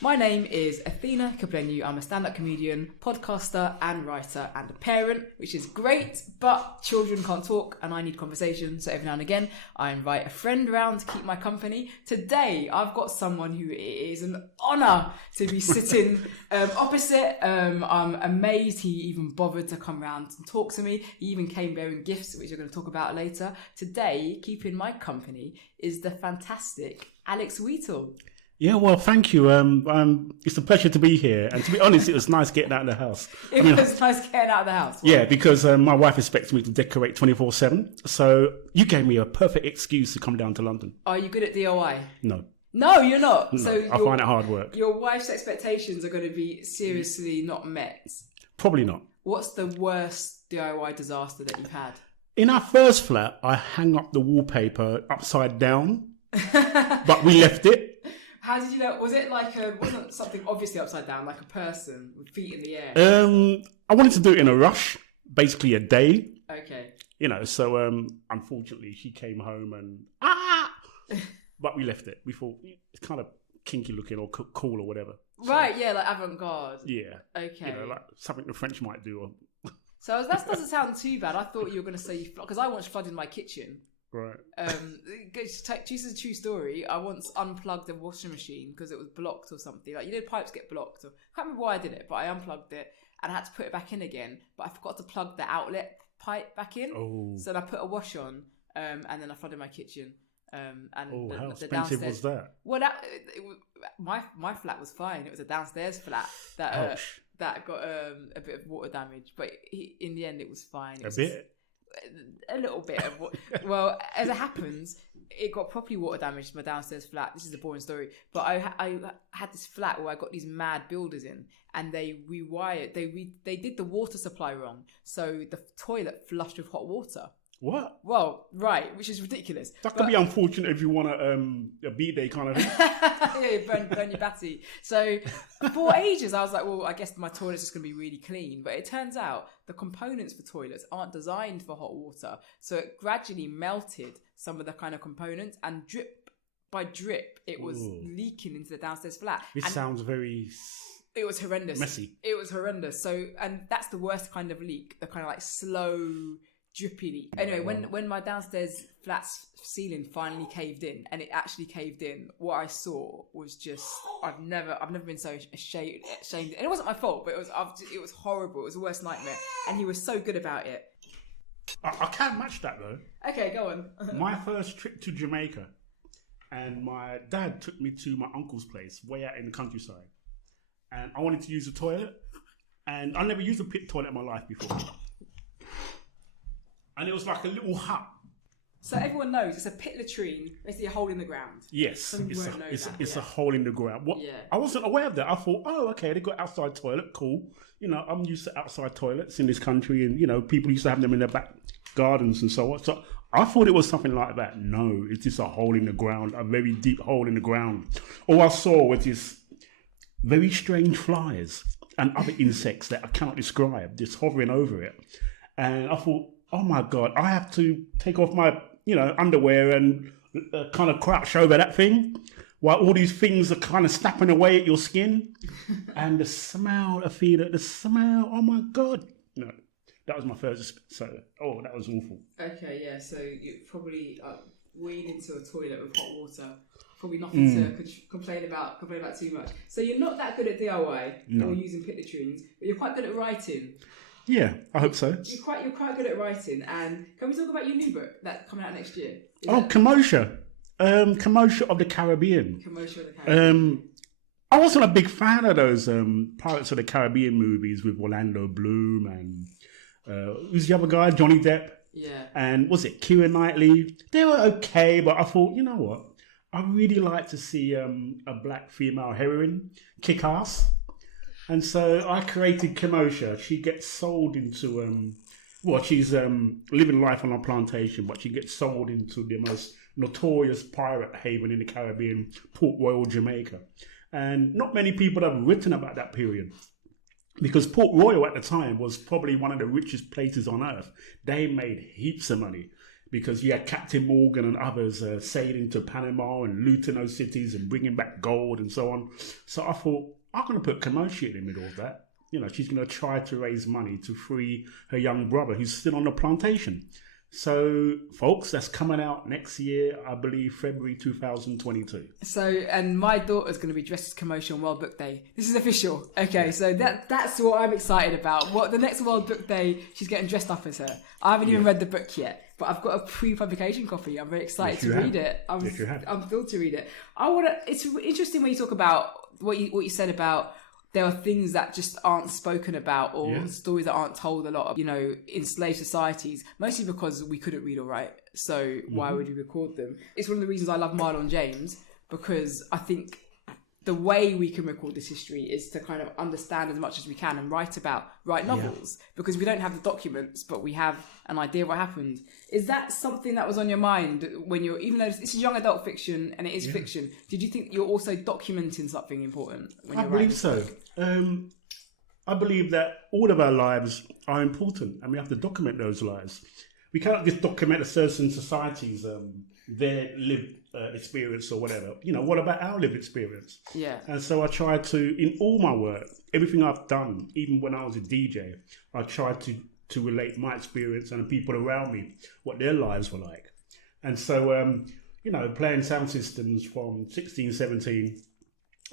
My name is Athena Kablenyu. I'm a stand-up comedian, podcaster and writer and a parent, which is great, but children can't talk and I need conversation. So every now and again, I invite a friend around to keep my company. Today, I've got someone who it is an honour to be sitting opposite. I'm amazed he even bothered to come round and talk to me. He even came bearing gifts, which we're going to talk about later. Today, keeping my company is the fantastic Alex Wheatle. Yeah, well, thank you. It's a pleasure to be here. And to be honest, it was nice getting out of the house. It was nice getting out of the house. Yeah, because my wife expects me to decorate 24/7. So you gave me a perfect excuse to come down to London. Are you good at DIY? No. No, you're not. No, So I find it hard work. Your wife's expectations are going to be seriously not met. Probably not. What's the worst DIY disaster that you've had? In our first flat, I hung up the wallpaper upside down, but we left it. How did you know? Was it like wasn't something obviously upside down, like a person with feet in the air? I wanted to do it in a rush, basically a day. Okay. You know, so unfortunately she came home and but we left it. We thought it's kind of kinky looking or cool or whatever. Right, yeah, like avant-garde. Yeah. Okay. You know, like something the French might do. Or So that doesn't sound too bad. I thought you were going to say because I once flooded my kitchen. Right. This is a true story. I once unplugged a washing machine because it was blocked or something. Like, you know, pipes get blocked. I can't remember why I did it, but I unplugged it and I had to put it back in again. But I forgot to plug the outlet pipe back in. Oh. So then I put a wash on, and then I flooded my kitchen. And how the expensive downstairs was that? Well, my flat was fine. It was a downstairs flat that got a bit of water damage, but in the end it was fine. A little bit of well, as it happens, it got properly water damaged to my downstairs flat. This is a boring story, but I had this flat where I got these mad builders in, and they rewired. They did the water supply wrong, so the toilet flushed with hot water. What? Well, right, which is ridiculous. That could be unfortunate if you want a B-day kind of thing. Yeah, burn your batty. So for ages, I was like, well, I guess my toilet's just going to be really clean. But it turns out the components for toilets aren't designed for hot water. So it gradually melted some of the kind of components, and drip by drip, it was leaking into the downstairs flat. This sounds very... It was horrendous. Messy. It was horrendous. So, and that's the worst kind of leak, the kind of like slow... drippy leak. Anyway, when my downstairs flat's ceiling finally caved in, and it actually caved in, what I saw was just I've never been so ashamed. And it wasn't my fault, but it was horrible. It was the worst nightmare. And he was so good about it. I can't match that though. Okay, go on. My first trip to Jamaica, and my dad took me to my uncle's place way out in the countryside, and I wanted to use the toilet, and I never used a pit toilet in my life before. And it was like a little hut. So everyone knows it's a pit latrine, basically a hole in the ground. Yes, it's a hole in the ground. I wasn't aware of that. I thought, oh, okay, they got outside toilet, cool. You know, I'm used to outside toilets in this country, and you know, people used to have them in their back gardens and so on. So I thought it was something like that. No, it's just a hole in the ground, a very deep hole in the ground. All I saw was this very strange flies and other insects that I cannot describe, just hovering over it. And I thought, oh my God, I have to take off my, underwear and kind of crouch over that thing while all these things are kind of snapping away at your skin. And the smell, Athena, oh my God. No, that was my first, that was awful. Okay, yeah, so you probably weed into a toilet with hot water. Probably nothing to complain about too much. So you're not that good at DIY or using pit latrines, but you're quite good at writing. Yeah, I hope so. You're quite good at writing, and can we talk about your new book that's coming out next year? Commotion of the Caribbean. Commotion of the Caribbean. I wasn't a big fan of those Pirates of the Caribbean movies with Orlando Bloom and who's the other guy, Johnny Depp. Yeah. And was it Keira Knightley? They were okay, but I thought, you know what? I really like to see a black female heroine kick ass. And so I created Commotion. She gets sold into, she's living life on a plantation, but she gets sold into the most notorious pirate haven in the Caribbean, Port Royal, Jamaica. And not many people have written about that period, because Port Royal at the time was probably one of the richest places on earth. They made heaps of money. because you had Captain Morgan and others sailing to Panama and looting those cities and bringing back gold and so on. So I thought, I'm going to put Kamoshi in the middle of that. You know, she's going to try to raise money to free her young brother who's still on the plantation. So, folks, that's coming out next year, I believe, February 2022. So, and my daughter's going to be dressed as Kamoshi on World Book Day. This is official. Okay, so that's what I'm excited about. What the next World Book Day, she's getting dressed up as her. I haven't even read the book yet, but I've got a pre-publication copy. I'm very excited to read it. I'm thrilled to read it. It's interesting when you talk about what you said about there are things that just aren't spoken about, or stories that aren't told a lot of, enslaved societies, mostly because we couldn't read or write. So why would we record them? It's one of the reasons I love Marlon James, because I think the way we can record this history is to kind of understand as much as we can and write novels, because we don't have the documents, but we have an idea of what happened. Is that something that was on your mind when even though this is young adult fiction and it is fiction, did you think you're also documenting something important when you're writing? I believe so. I believe that all of our lives are important and we have to document those lives. We cannot just document a certain society's their lived experience or whatever. What about our lived experience? Yeah. And so I try to, in all my work, everything I've done, even when I was a DJ, I tried to relate my experience and the people around me, what their lives were like. And so, playing sound systems from 16, 17,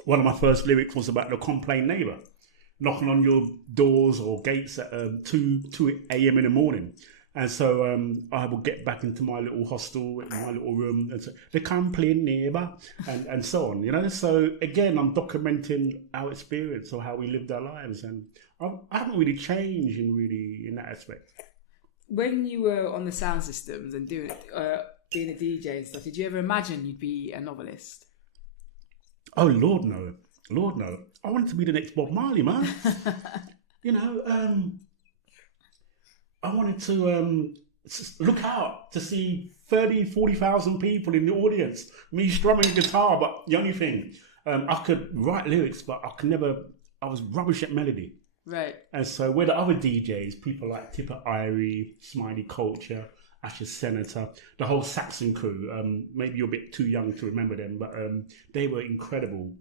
one of my first lyrics was about the complaint neighbour knocking on your doors or gates at 2 a.m. in the morning. And so I will get back into my little hostel, in my little room, and say, the complaint neighbour, and so on, So again, I'm documenting our experience or how we lived our lives. And I haven't really changed in that aspect. When you were on the sound systems and being a DJ and stuff, did you ever imagine you'd be a novelist? Oh, Lord, no. Lord, no. I wanted to be the next Bob Marley, man. I wanted to look out to see 30, 40,000 people in the audience, me strumming guitar, but the only thing, I could write lyrics, but I was rubbish at melody. Right. And so where the other DJs, people like Tipper Irie, Smiley Culture, Asher Senator, the whole Saxon crew, maybe you're a bit too young to remember them, but they were incredible,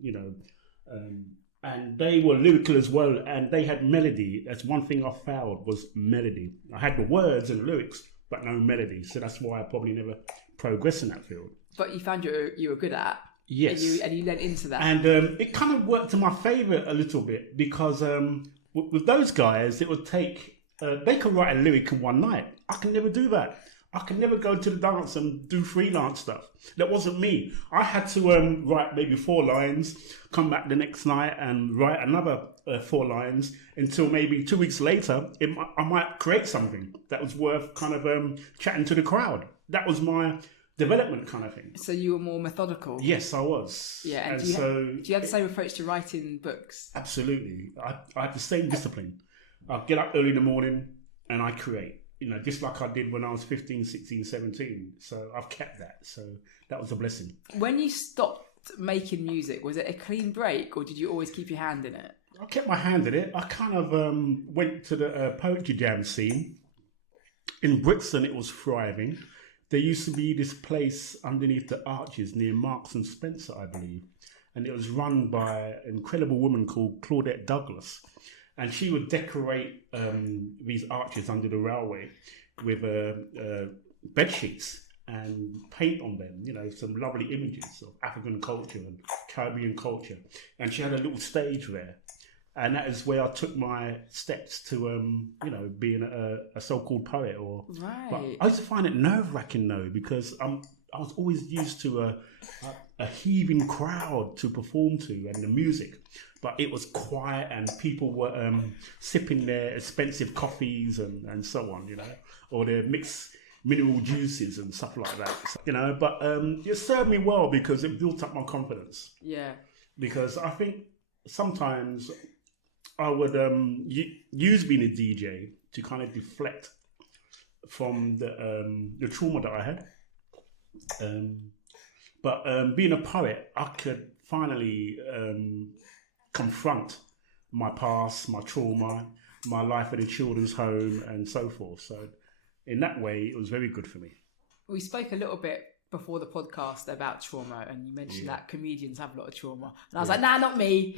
and they were lyrical as well, and they had melody. That's one thing I failed, was melody. I had the words and the lyrics, but no melody. So that's why I probably never progressed in that field. But you found you were good at it. Yes. And you led into that. And it kind of worked to my favour a little bit, because with those guys, it would take... they could write a lyric in one night. I can never do that. I can never go to the dance and do freelance stuff. That wasn't me. I had to write maybe 4 lines, come back the next night and write another 4 lines until maybe 2 weeks later, I might create something that was worth kind of chatting to the crowd. That was my development kind of thing. So you were more methodical? Yes, I was. Yeah, and do you have the same approach to writing books? Absolutely. I had the same discipline. I get up early in the morning and I create. Just like I did when I was 15, 16, 17. So I've kept that. So that was a blessing. When you stopped making music, was it a clean break, or did you always keep your hand in it? I kept my hand in it. I kind of went to the poetry jam scene. In Brixton, it was thriving. There used to be this place underneath the arches near Marks and Spencer, I believe. And it was run by an incredible woman called Claudette Douglas. And she would decorate these arches under the railway with bed sheets and paint on them, some lovely images of African culture and Caribbean culture. And she had a little stage there. And that is where I took my steps to, being a so-called poet. Right. But I used to find it nerve-wracking, though, because I was always used to a heaving crowd to perform to, and the music. But it was quiet and people were sipping their expensive coffees and so on, or their mixed mineral juices and stuff like that. But it served me well because it built up my confidence. Yeah. Because I think sometimes I would use being a DJ to kind of deflect from the trauma that I had. But being a poet, I could finally confront my past, my trauma, my life at a children's home and so forth. So in that way, it was very good for me. we spoke a little bit before the podcast about trauma, and you mentioned that comedians have a lot of trauma, and I was like, nah, not me.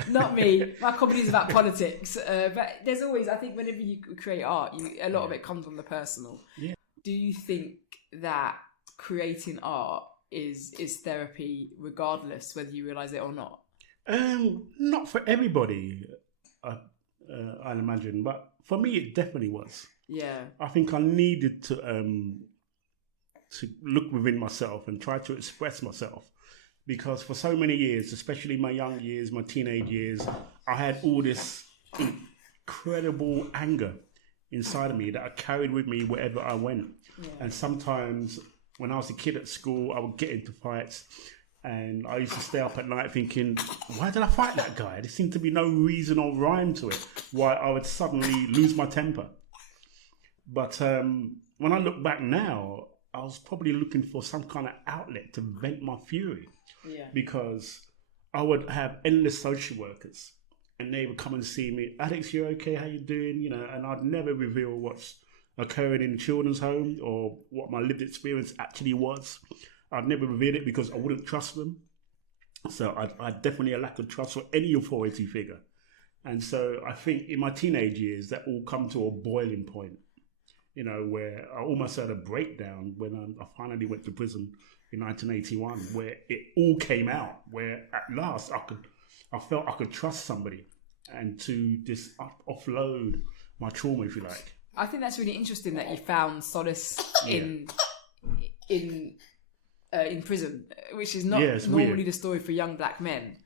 My comedy's about politics. But there's always, I think, whenever you create art, a lot of it comes from the personal. Yeah. Do you think that creating art is therapy, regardless whether you realise it or not? Not for everybody, I'd imagine, but for me, it definitely was. Yeah. I think I needed to look within myself and try to express myself, because for so many years, especially my young years, my teenage years, I had all this incredible anger inside of me that I carried with me wherever I went. Yeah. And sometimes when I was a kid at school, I would get into fights, and I used to stay up at night thinking, why did I fight that guy? There seemed to be no reason or rhyme to it, why I would suddenly lose my temper. But when I look back now, I was probably looking for some kind of outlet to vent my fury. Yeah. Because I would have endless social workers, and they would come and see me. Alex, you okay? How you doing? You know, and I'd never reveal what's occurring in the children's home or what my lived experience actually was. I'd never reveal it because I wouldn't trust them. So I definitely a lack of trust for any authority figure. And so I think in my teenage years, that all come to a boiling point, you know, where I almost had a breakdown when I finally went to prison in 1981, where it all came out, where at last I felt I could trust somebody and to just offload my trauma, if you like. I think that's really interesting that you found solace in prison, which is not normally weird. The story for young black men.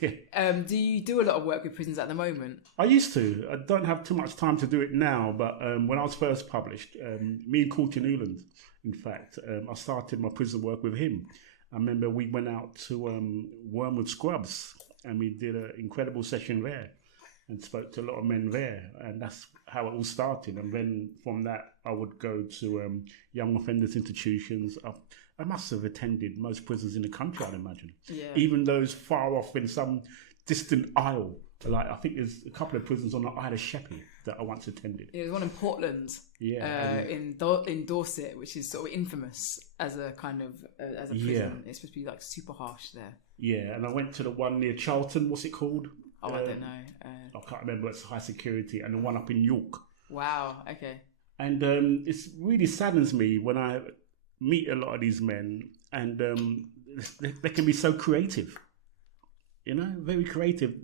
Do you do a lot of work with prisons at the moment? I used to. I don't have too much time to do it now, but when I was first published, me and Courtney Newland, in fact, I started my prison work with him. I remember we went out to Wormwood Scrubs, and we did an incredible session there and spoke to a lot of men there, and that's how it all started. And then from that, I would go to young offenders institutions. I must have attended most prisons in the country, I'd imagine. Yeah. Even those far off in some distant isle. Like, I think there's a couple of prisons on the Isle of Sheppey that I once attended. There's one in Portland, in Dorset, which is sort of infamous as a kind of as a prison. Yeah. It's supposed to be like super harsh there. Yeah, and I went to the one near Charlton. What's it called? Oh, I don't know. I can't remember. It's high security, and the one up in York. Wow. Okay. And it really saddens me when I meet a lot of these men, and they can be so creative. You know, very creative.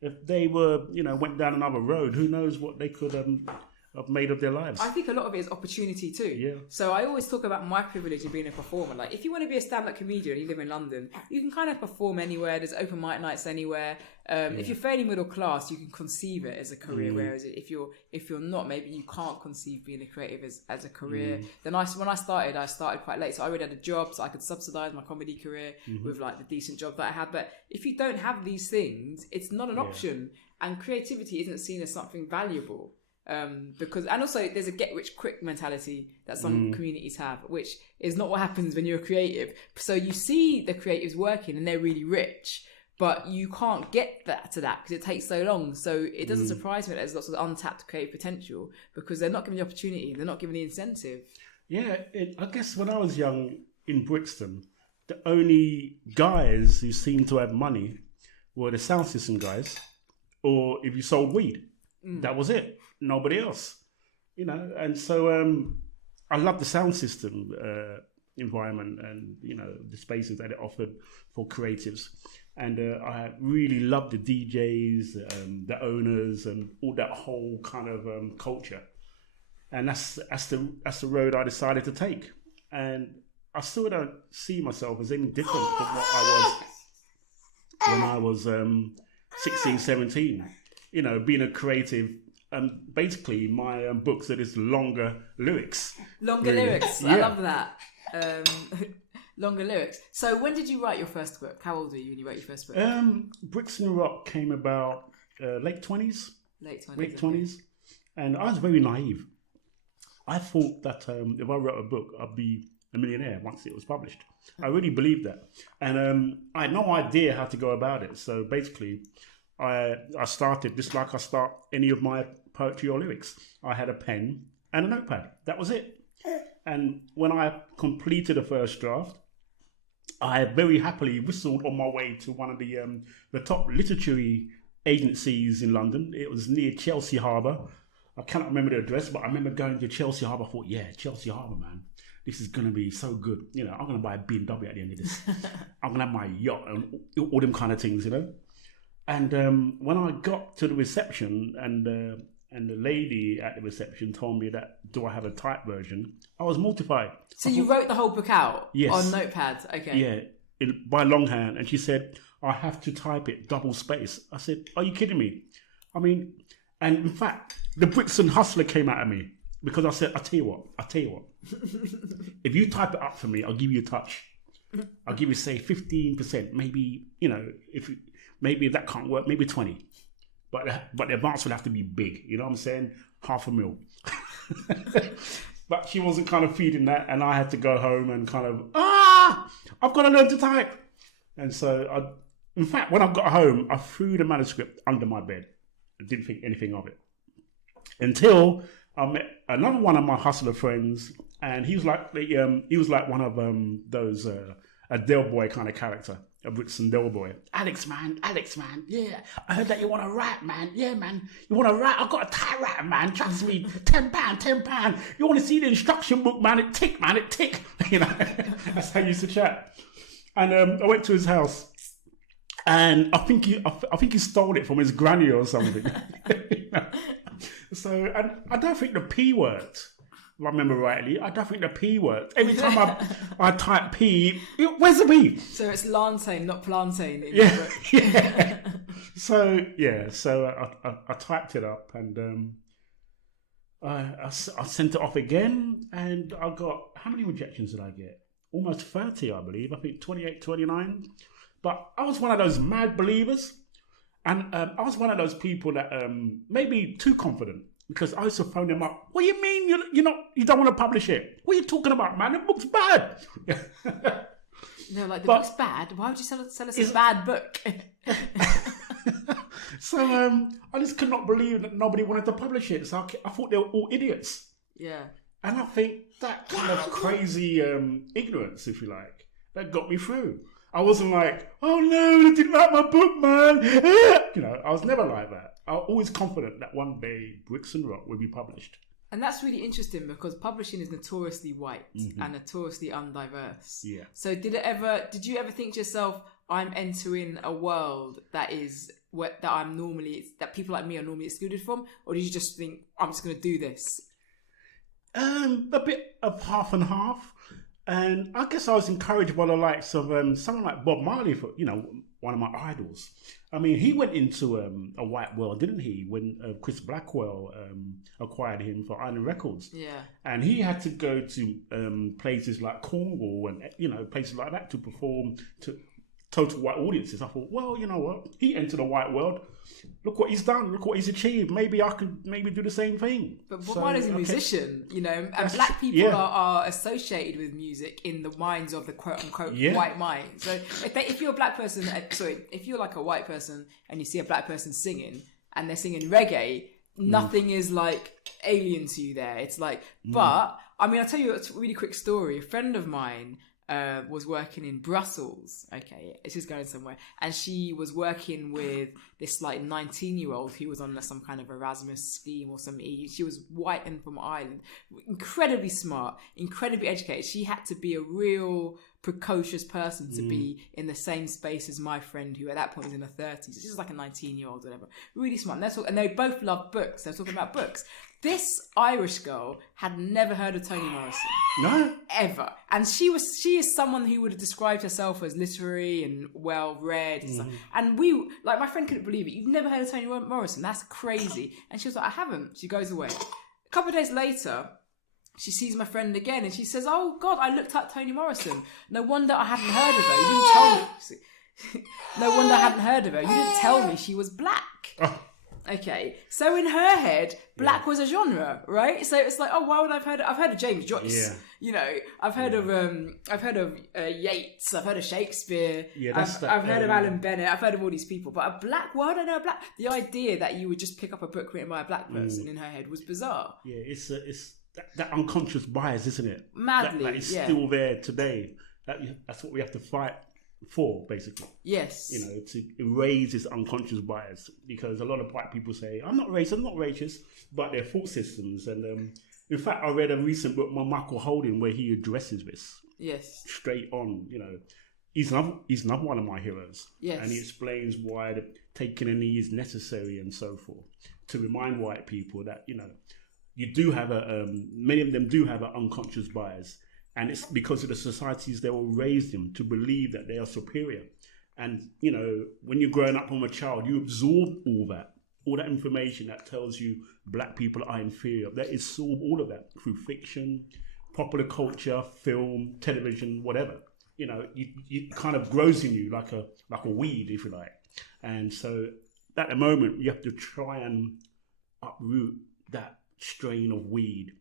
If they were, you know, went down another road, who knows what they could have made of their lives. I think a lot of it is opportunity too. Yeah. So I always talk about my privilege of being a performer. Like, if you want to be a stand-up comedian, you live in London, you can kind of perform anywhere. There's open mic nights anywhere. If you're fairly middle class, you can conceive it as a career. Whereas if you're not, maybe you can't conceive being a creative as a career. Then when I started quite late, so I already had a job, so I could subsidise my comedy career with like the decent job that I had. But if you don't have these things, it's not an option, and creativity isn't seen as something valuable. Because, and also there's a get rich quick mentality that some communities have, which is not what happens when you're a creative. So you see the creatives working and they're really rich, but you can't get to that because it takes so long. So it doesn't surprise me that there's lots of untapped creative potential because they're not given the opportunity, they're not given the incentive. Yeah, I guess when I was young in Brixton, the only guys who seemed to have money were the sound system guys, or if you sold weed, that was it. Nobody else, you know. And so I love the sound system environment and, you know, the spaces that it offered for creatives. And I really loved the DJs, the owners, and all that whole kind of culture. And that's the road I decided to take. And I still don't see myself as any different from what I was when I was 16, 17. You know, being a creative. Basically, my books are just longer lyrics. Longer lyrics. Yeah. I love that. Longer lyrics. So when did you write your first book? How old were you when you wrote your first book? Brixton Rock came about late 20s. Late 20s. Late 20s. And I was very naive. I thought that if I wrote a book, I'd be a millionaire once it was published. I really believed that. And I had no idea how to go about it. So basically, I started just like I start any of my poetry or lyrics. I had a pen and a notepad. That was it. And when I completed the first draft, I very happily whistled on my way to one of the top literary agencies in London. It was near Chelsea Harbour. I cannot remember the address, but I remember going to Chelsea Harbour. I thought, yeah, Chelsea Harbour, man. This is going to be so good. You know, I'm going to buy a BMW at the end of this. I'm going to have my yacht and all them kind of things, you know. And when I got to the reception and the lady at the reception told me that, do I have a type version? I was mortified. So you wrote the whole book out? Yes. On notepad? Okay. Yeah, by longhand. And she said, I have to type it double space. I said, are you kidding me? I mean, and in fact, the Brixton Hustler came out of me because I said, I'll tell you what. If you type it up for me, I'll give you a touch. I'll give you, say, 15%. Maybe, you know, maybe if that can't work, maybe 20. But the advance would have to be big. You know what I'm saying? $500,000. But she wasn't kind of feeding that. And I had to go home and kind of, I've got to learn to type. And so, in fact, when I got home, I threw the manuscript under my bed. I didn't think anything of it. Until I met another one of my hustler friends. And he was like one of those a Del Boy kind of character. A Brixton Del Boy. Alex, man. Yeah. I heard that you want to write, man. Yeah, man. You want to write? I've got a typewriter, man. Trust me. £10. You want to see the instruction book, man? It tick. You know, that's how I used to chat. And I went to his house. And I think he stole it from his granny or something. You know? So, and I don't think the P worked. If I remember rightly, I don't think the P worked. Every time I type P, where's the P? So it's Plantain, not Plantain. Yeah. So I typed it up and I sent it off again, and I got, how many rejections did I get? Almost 30, I believe. I think 28, 29. But I was one of those mad believers, and I was one of those people that maybe too confident. Because I used to phone them up. What do you mean you don't want to publish it? What are you talking about, man? The book's bad. No, like the book's bad. Why would you sell us a bad book? So I just could not believe that nobody wanted to publish it. So I thought they were all idiots. Yeah. And I think that kind of crazy ignorance, if you like, that got me through. I wasn't like, oh no, they didn't like my book, man. You know, I was never like that. I was always confident that one day Brixton Rock will be published. And that's really interesting because publishing is notoriously white and notoriously undiverse. Yeah. So did you ever think to yourself, I'm entering a world that people like me are normally excluded from? Or did you just think, I'm just going to do this? A bit of half and half. And I guess I was encouraged by the likes of someone like Bob Marley, for, you know, one of my idols. I mean, he went into a white world, didn't he? When Chris Blackwell acquired him for Island Records. Yeah. And he had to go to places like Cornwall and, you know, places like that to perform to total white audiences. I thought, well, you know what? He entered a white world. Look what he's done. Look what he's achieved. Maybe I could do the same thing. But Bob is a musician, you know, and black people are associated with music in the minds of the quote-unquote white mind. So if you're a black person, if you're like a white person and you see a black person singing and they're singing reggae, nothing is like alien to you there. It's like, but, I mean, I'll tell you a really quick story. A friend of mine was working in Brussels. Okay, it's just going somewhere. And she was working with this like 19-year-old who was on some kind of Erasmus scheme or something. She was white and from Ireland. Incredibly smart, incredibly educated. She had to be a real precocious person to be in the same space as my friend who at that point was in her 30s. She's just like a 19-year-old or whatever. Really smart. And they both loved books. They were talking about books. This Irish girl had never heard of Toni Morrison. No? Ever. And she is someone who would have described herself as literary and well-read. And stuff. And my friend couldn't believe it. You've never heard of Toni Morrison? That's crazy. And she was like, I haven't. She goes away. A couple of days later, she sees my friend again and she says, oh God, I looked up Toni Morrison. No wonder I hadn't heard of her. You didn't tell me. No wonder I hadn't heard of her. You didn't tell me she was black. Oh. Okay, so in her head, black was a genre, right? So it's like, oh, why would I've heard of James Joyce? Yeah. You know, I've heard of Yeats, I've heard of Shakespeare, I've heard of Alan Bennett, I've heard of all these people, but a black, why don't I know a black? The idea that you would just pick up a book written by a black person in her head was bizarre. Yeah, that unconscious bias, isn't it? Madly, that is still there today. That's what we have to fight for, basically. Yes. To erase this unconscious bias, because a lot of black people say, I'm not racist, but they're thought systems. And in fact, I read a recent book by Michael Holding where he addresses this. Yes. Straight on, He's another one of my heroes. Yes. And he explains why taking a knee is necessary and so forth, to remind white people that, you do have many of them do have an unconscious bias. And it's because of the societies they were raised in to believe that they are superior. And, when you're growing up from a child, you absorb all that information that tells you black people are inferior. They absorb all of that through fiction, popular culture, film, television, whatever. It kind of grows in you like a weed, if you like. And so at the moment, you have to try and uproot that strain of weed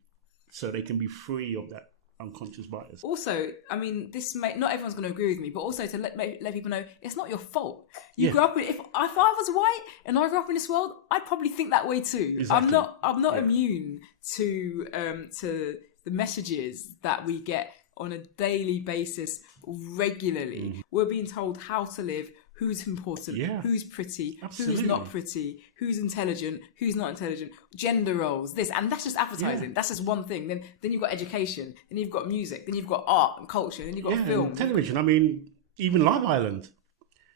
so they can be free of that unconscious bias. Also, not everyone's going to agree with me, but also to let people know it's not your fault. You grew up with. If I was white and I grew up in this world, I'd probably think that way too. Exactly. I'm not immune to the messages that we get on a daily basis regularly. Mm-hmm. We're being told how to live, who's important, who's pretty, who's not pretty, who's intelligent, who's not intelligent, gender roles, this, and that's just advertising. Yeah. That's just one thing. Then you've got education, then you've got music, then you've got art and culture, then you've got film. Television. Even Love Island.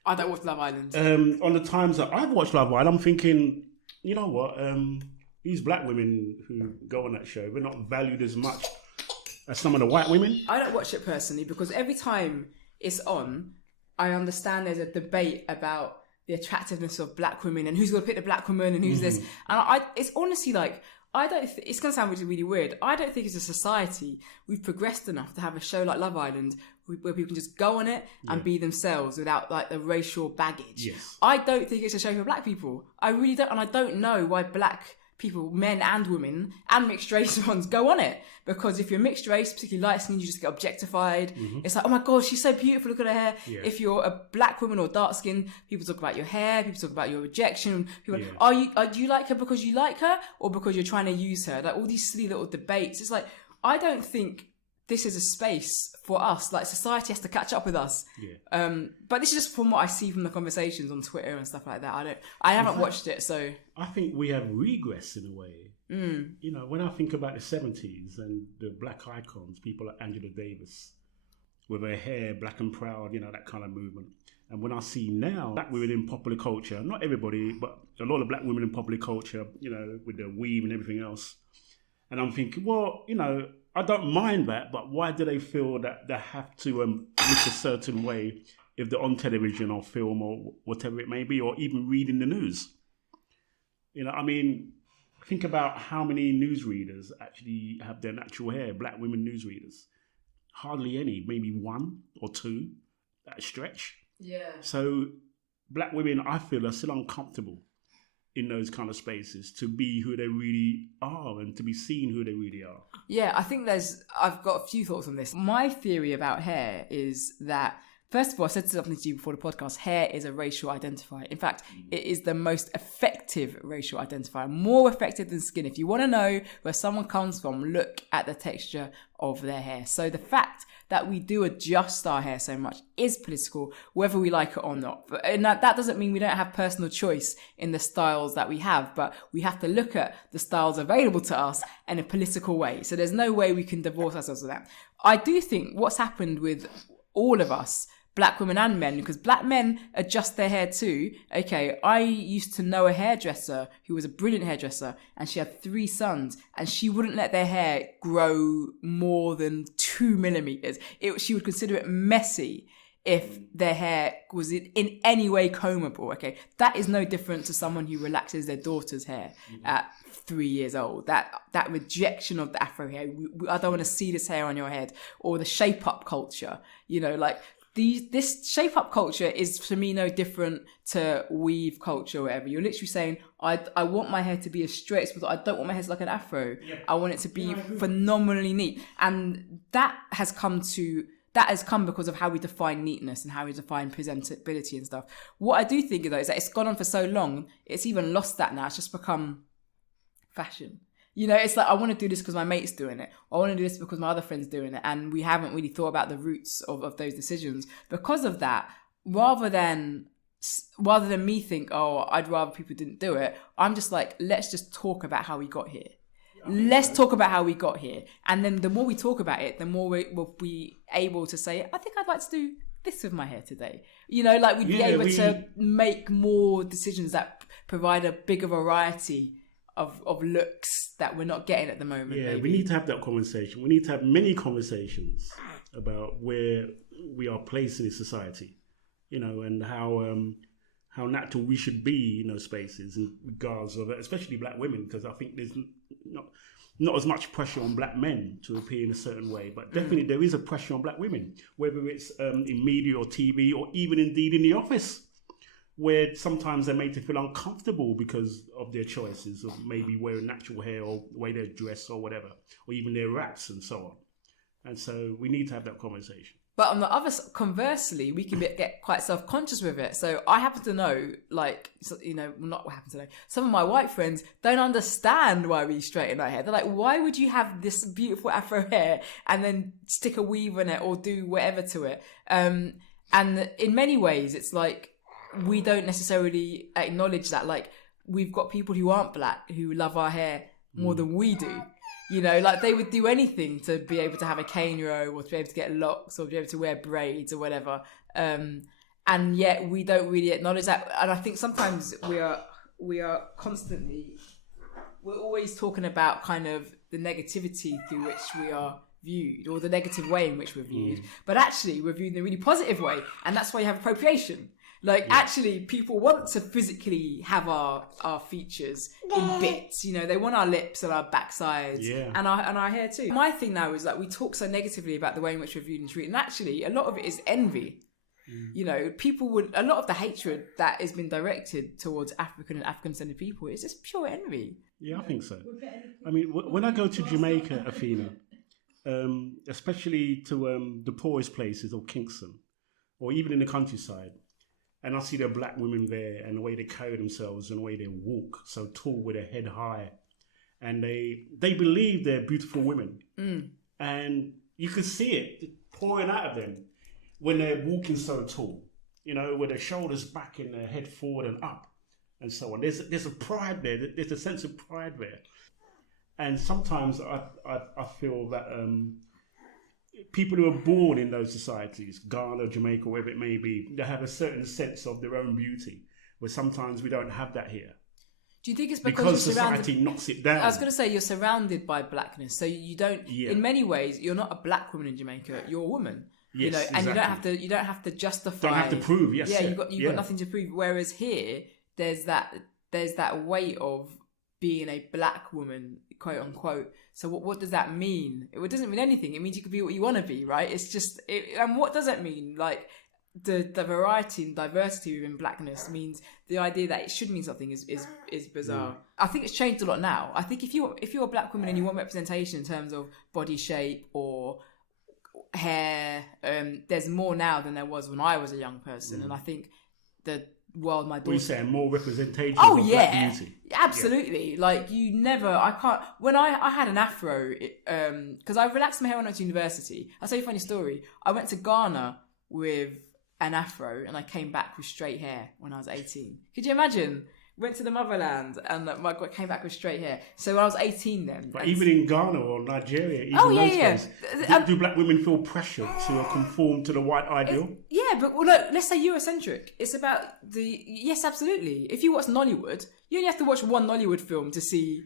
I don't watch Love Island. On the times that I've watched Love Island, I'm thinking, you know what? These black women who go on that show, they're not valued as much as some of the white women. I don't watch it personally because every time it's on, I understand there's a debate about the attractiveness of black women and who's going to pick the black woman and who's this. And it's honestly like, it's going to sound really, really weird. I don't think as a society we've progressed enough to have a show like Love Island where people can just go on it and be themselves without like the racial baggage. Yes. I don't think it's a show for black people. I really don't. And I don't know why black people, men and women and mixed race ones go on it, because if you're mixed race, particularly light skinned, you just get objectified. It's like, oh my god, she's so beautiful, look at her hair. If you're a black woman or dark skinned, people talk about your hair, people talk about your rejection, people do you like her because you like her or because you're trying to use her? Like all these silly little debates. It's like, I don't think this is a space for us. Like society has to catch up with us. But this is just from what I see from the conversations on Twitter and stuff like that. I haven't watched it, so I think we have regressed in a way. When I think about the 70s and the black icons, people like Angela Davis with her hair black and proud, that kind of movement. And when I see now black women in popular culture, not everybody, but a lot of black women in popular culture, with their weave and everything else. And I'm thinking, well, I don't mind that, but why do they feel that they have to look a certain way if they're on television or film or whatever it may be, or even reading the news? Think about how many newsreaders actually have their natural hair, black women newsreaders. Hardly any, maybe one or two at a stretch. Yeah. So black women, I feel, are still uncomfortable in those kind of spaces to be who they really are and to be seen who they really are. Yeah, I think I've got a few thoughts on this. My theory about hair is that, first of all, I said something to you before the podcast, hair is a racial identifier. In fact, it is the most effective racial identifier, more effective than skin. If you want to know where someone comes from, look at the texture of their hair. So the fact that we do adjust our hair so much is political, whether we like it or not. And that doesn't mean we don't have personal choice in the styles that we have, but we have to look at the styles available to us in a political way. So there's no way we can divorce ourselves with that. I do think what's happened with all of us, black women and men, because black men adjust their hair too. Okay, I used to know a hairdresser who was a brilliant hairdresser, and she had 3 sons, and she wouldn't let their hair grow more than 2 millimeters. She would consider it messy if their hair was in any way combable. Okay, that is no different to someone who relaxes their daughter's hair at 3 years old. That rejection of the afro hair, I don't want to see this hair on your head, or the shape up culture, this shape up culture is for me no different to weave culture or whatever. You're literally saying, I want my hair to be as straight as possible. I don't want my hair to look like an afro. Yeah. I want it to be phenomenally neat. And that has come because of how we define neatness and how we define presentability and stuff. What I do think though is that it's gone on for so long, it's even lost that now. It's just become fashion. You know, it's like, I want to do this because my mate's doing it. I want to do this because my other friend's doing it. And we haven't really thought about the roots of those decisions. Because of that, rather than me think, oh, I'd rather people didn't do it, I'm just like, let's just talk about how we got here. Let's talk about how we got here. And then the more we talk about it, the more we'll be able to say, I think I'd like to do this with my hair today. You know, like we'd be able to make more decisions that provide a bigger variety of looks that we're not getting at the moment. Yeah, maybe. We need to have that conversation. We need to have many conversations about where we are placed in society, you know, and how natural we should be in those spaces in regards of it, especially black women, because I think there's not as much pressure on black men to appear in a certain way, but definitely there is a pressure on black women, whether it's in media or TV or even indeed in the office, where sometimes they're made to feel uncomfortable because of their choices of maybe wearing natural hair or the way they dress or whatever, or even their wraps and so on. And so we need to have that conversation. But on the other, conversely, we can get quite self-conscious with it. So I happen to know, like, you know, not what happens to know. Some of my white friends don't understand why we straighten our hair. They're like, why would you have this beautiful afro hair and then stick a weave in it or do whatever to it? And in many ways, it's like, we don't necessarily acknowledge that, like, we've got people who aren't black who love our hair more than we do. You know, like they would do anything to be able to have a cane row or to be able to get locks or to be able to wear braids or whatever. And yet we don't really acknowledge that. And I think sometimes we are constantly, we're always talking about kind of the negativity through which we are viewed or the negative way in which we're viewed. But actually we're viewed in a really positive way. And that's why you have appropriation. Like, actually, people want to physically have our features in bits. You know, they want our lips and our backsides and our hair too. My thing now is like, we talk so negatively about the way in which we're viewed and treated. And actually, a lot of it is envy. You know, a lot of the hatred that has been directed towards African and African-descended people is just pure envy. Yeah, I think so. I mean, when I go to Jamaica, Athena, especially to the poorest places or Kingston, or even in the countryside, and I see the black women there and the way they carry themselves and the way they walk so tall with their head high. And they believe they're beautiful women. And you can see it pouring out of them when they're walking so tall, you know, with their shoulders back and their head forward and up and so on. There's a pride there. There's a sense of pride there. And sometimes I feel that people who are born in those societies, Ghana, Jamaica, wherever it may be, they have a certain sense of their own beauty, where sometimes we don't have that here. Do you think it's because society knocks it down? I was going to say, you're surrounded by blackness, so you don't. In many ways, you're not a black woman in Jamaica. You're a woman. Yes, you know, exactly. and you don't have to justify. Don't have to prove. Yes. Yeah, you've got nothing to prove. Whereas here, there's that weight of being a black woman, quote unquote. So what does that mean? It doesn't mean anything. It means you can be what you want to be, right? It's just, and what does it mean? Like the variety and diversity within blackness means the idea that it should mean something is bizarre. I think it's changed a lot now. I think if you're a black woman and you want representation in terms of body shape or hair, there's more now than there was when I was a young person. And I think my daughter... What are you saying? More representation of black beauty? Absolutely. Yeah. Like, I can't... When I had an afro, because I relaxed my hair when I went to university. I'll tell you a funny story. I went to Ghana with an afro and I came back with straight hair when I was 18. Could you imagine? Went to the motherland and came back with straight hair. So when I was 18 then... But even in Ghana or Nigeria, places, do black women feel pressure to conform to the white ideal? But let's say Eurocentric. It's about yes, absolutely. If you watch Nollywood, you only have to watch one Nollywood film to see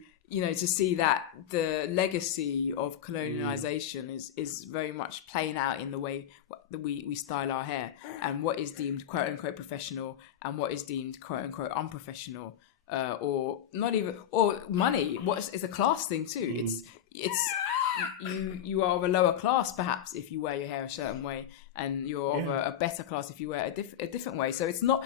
that the legacy of colonialization is very much playing out in the way that we style our hair and what is deemed quote unquote professional and what is deemed quote unquote unprofessional, or not even, or money. What is a class thing too? You are of a lower class perhaps if you wear your hair a certain way, and you're of a better class if you wear a different way. So it's not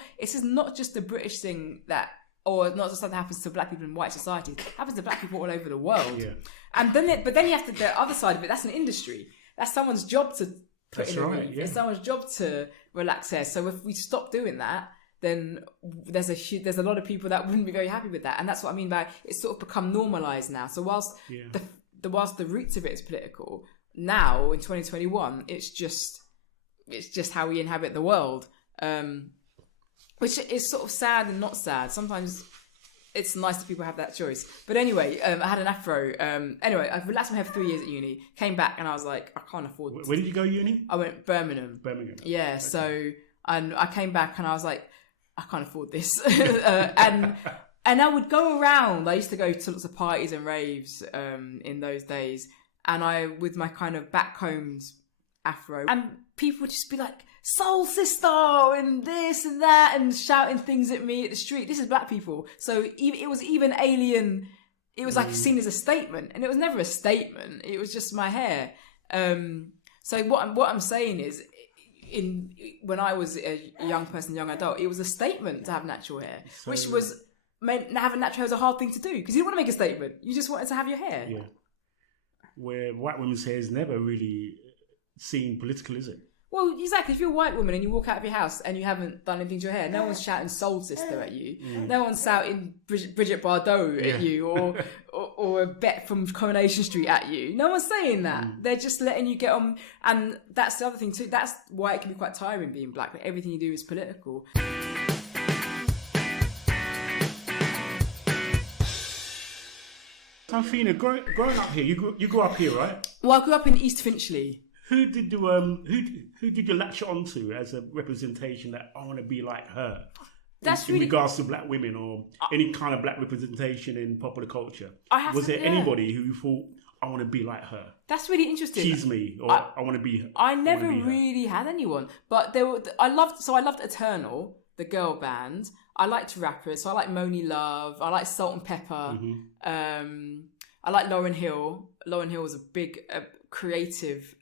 just a British thing that. Or not just something that happens to black people in white society. It happens to black people all over the world. Yeah. And then you have to, the other side of it, that's an industry. That's someone's job to put in a weave. It's someone's job to relax hair. So if we stop doing that, then there's a lot of people that wouldn't be very happy with that. And that's what I mean by it's sort of become normalized now. So whilst whilst the roots of it is political, now in 2021, it's just how we inhabit the world, which is sort of sad and not sad. Sometimes it's nice that people have that choice. But anyway, I had an afro. Anyway, I relaxed my hair for 3 years at uni, came back and I was like, I can't afford Where did you go uni? I went Birmingham. Yeah, okay. So and I came back and I was like, I can't afford this. And I would go around. I used to go to lots of parties and raves in those days. And I, with my kind of backcombed afro, and people would just be like, soul sister, and this and that, and shouting things at me at the street. This is black people. So it was even alien. It was like seen as a statement. And it was never a statement. It was just my hair. So what I'm saying is, when I was a young person, young adult, it was a statement to have natural hair, which was meant having natural hair was a hard thing to do because you didn't want to make a statement. You just wanted to have your hair. Yeah. Where white women's hair is never really seen political, is it? Well, exactly. If you're a white woman and you walk out of your house and you haven't done anything to your hair, no one's shouting "Soul Sister" at you. No one's shouting Bridget Bardot at you, or a bet from Coronation Street at you. No one's saying that. They're just letting you get on. And that's the other thing too. That's why it can be quite tiring being black. Like everything you do is political. Athena, growing up here, you grew up here, right? Well, I grew up in East Finchley. Who did you latch onto as a representation that I want to be like her? In regards to black women or any kind of black representation in popular culture. Was there anybody who you thought, I want to be like her? That's really interesting. She's me, or I want to be her. I never really had anyone, but I loved Eternal, the girl band. I liked rappers, so I like Moni Love. I like Salt and Pepper. I like Lauryn Hill. Lauryn Hill was a big creative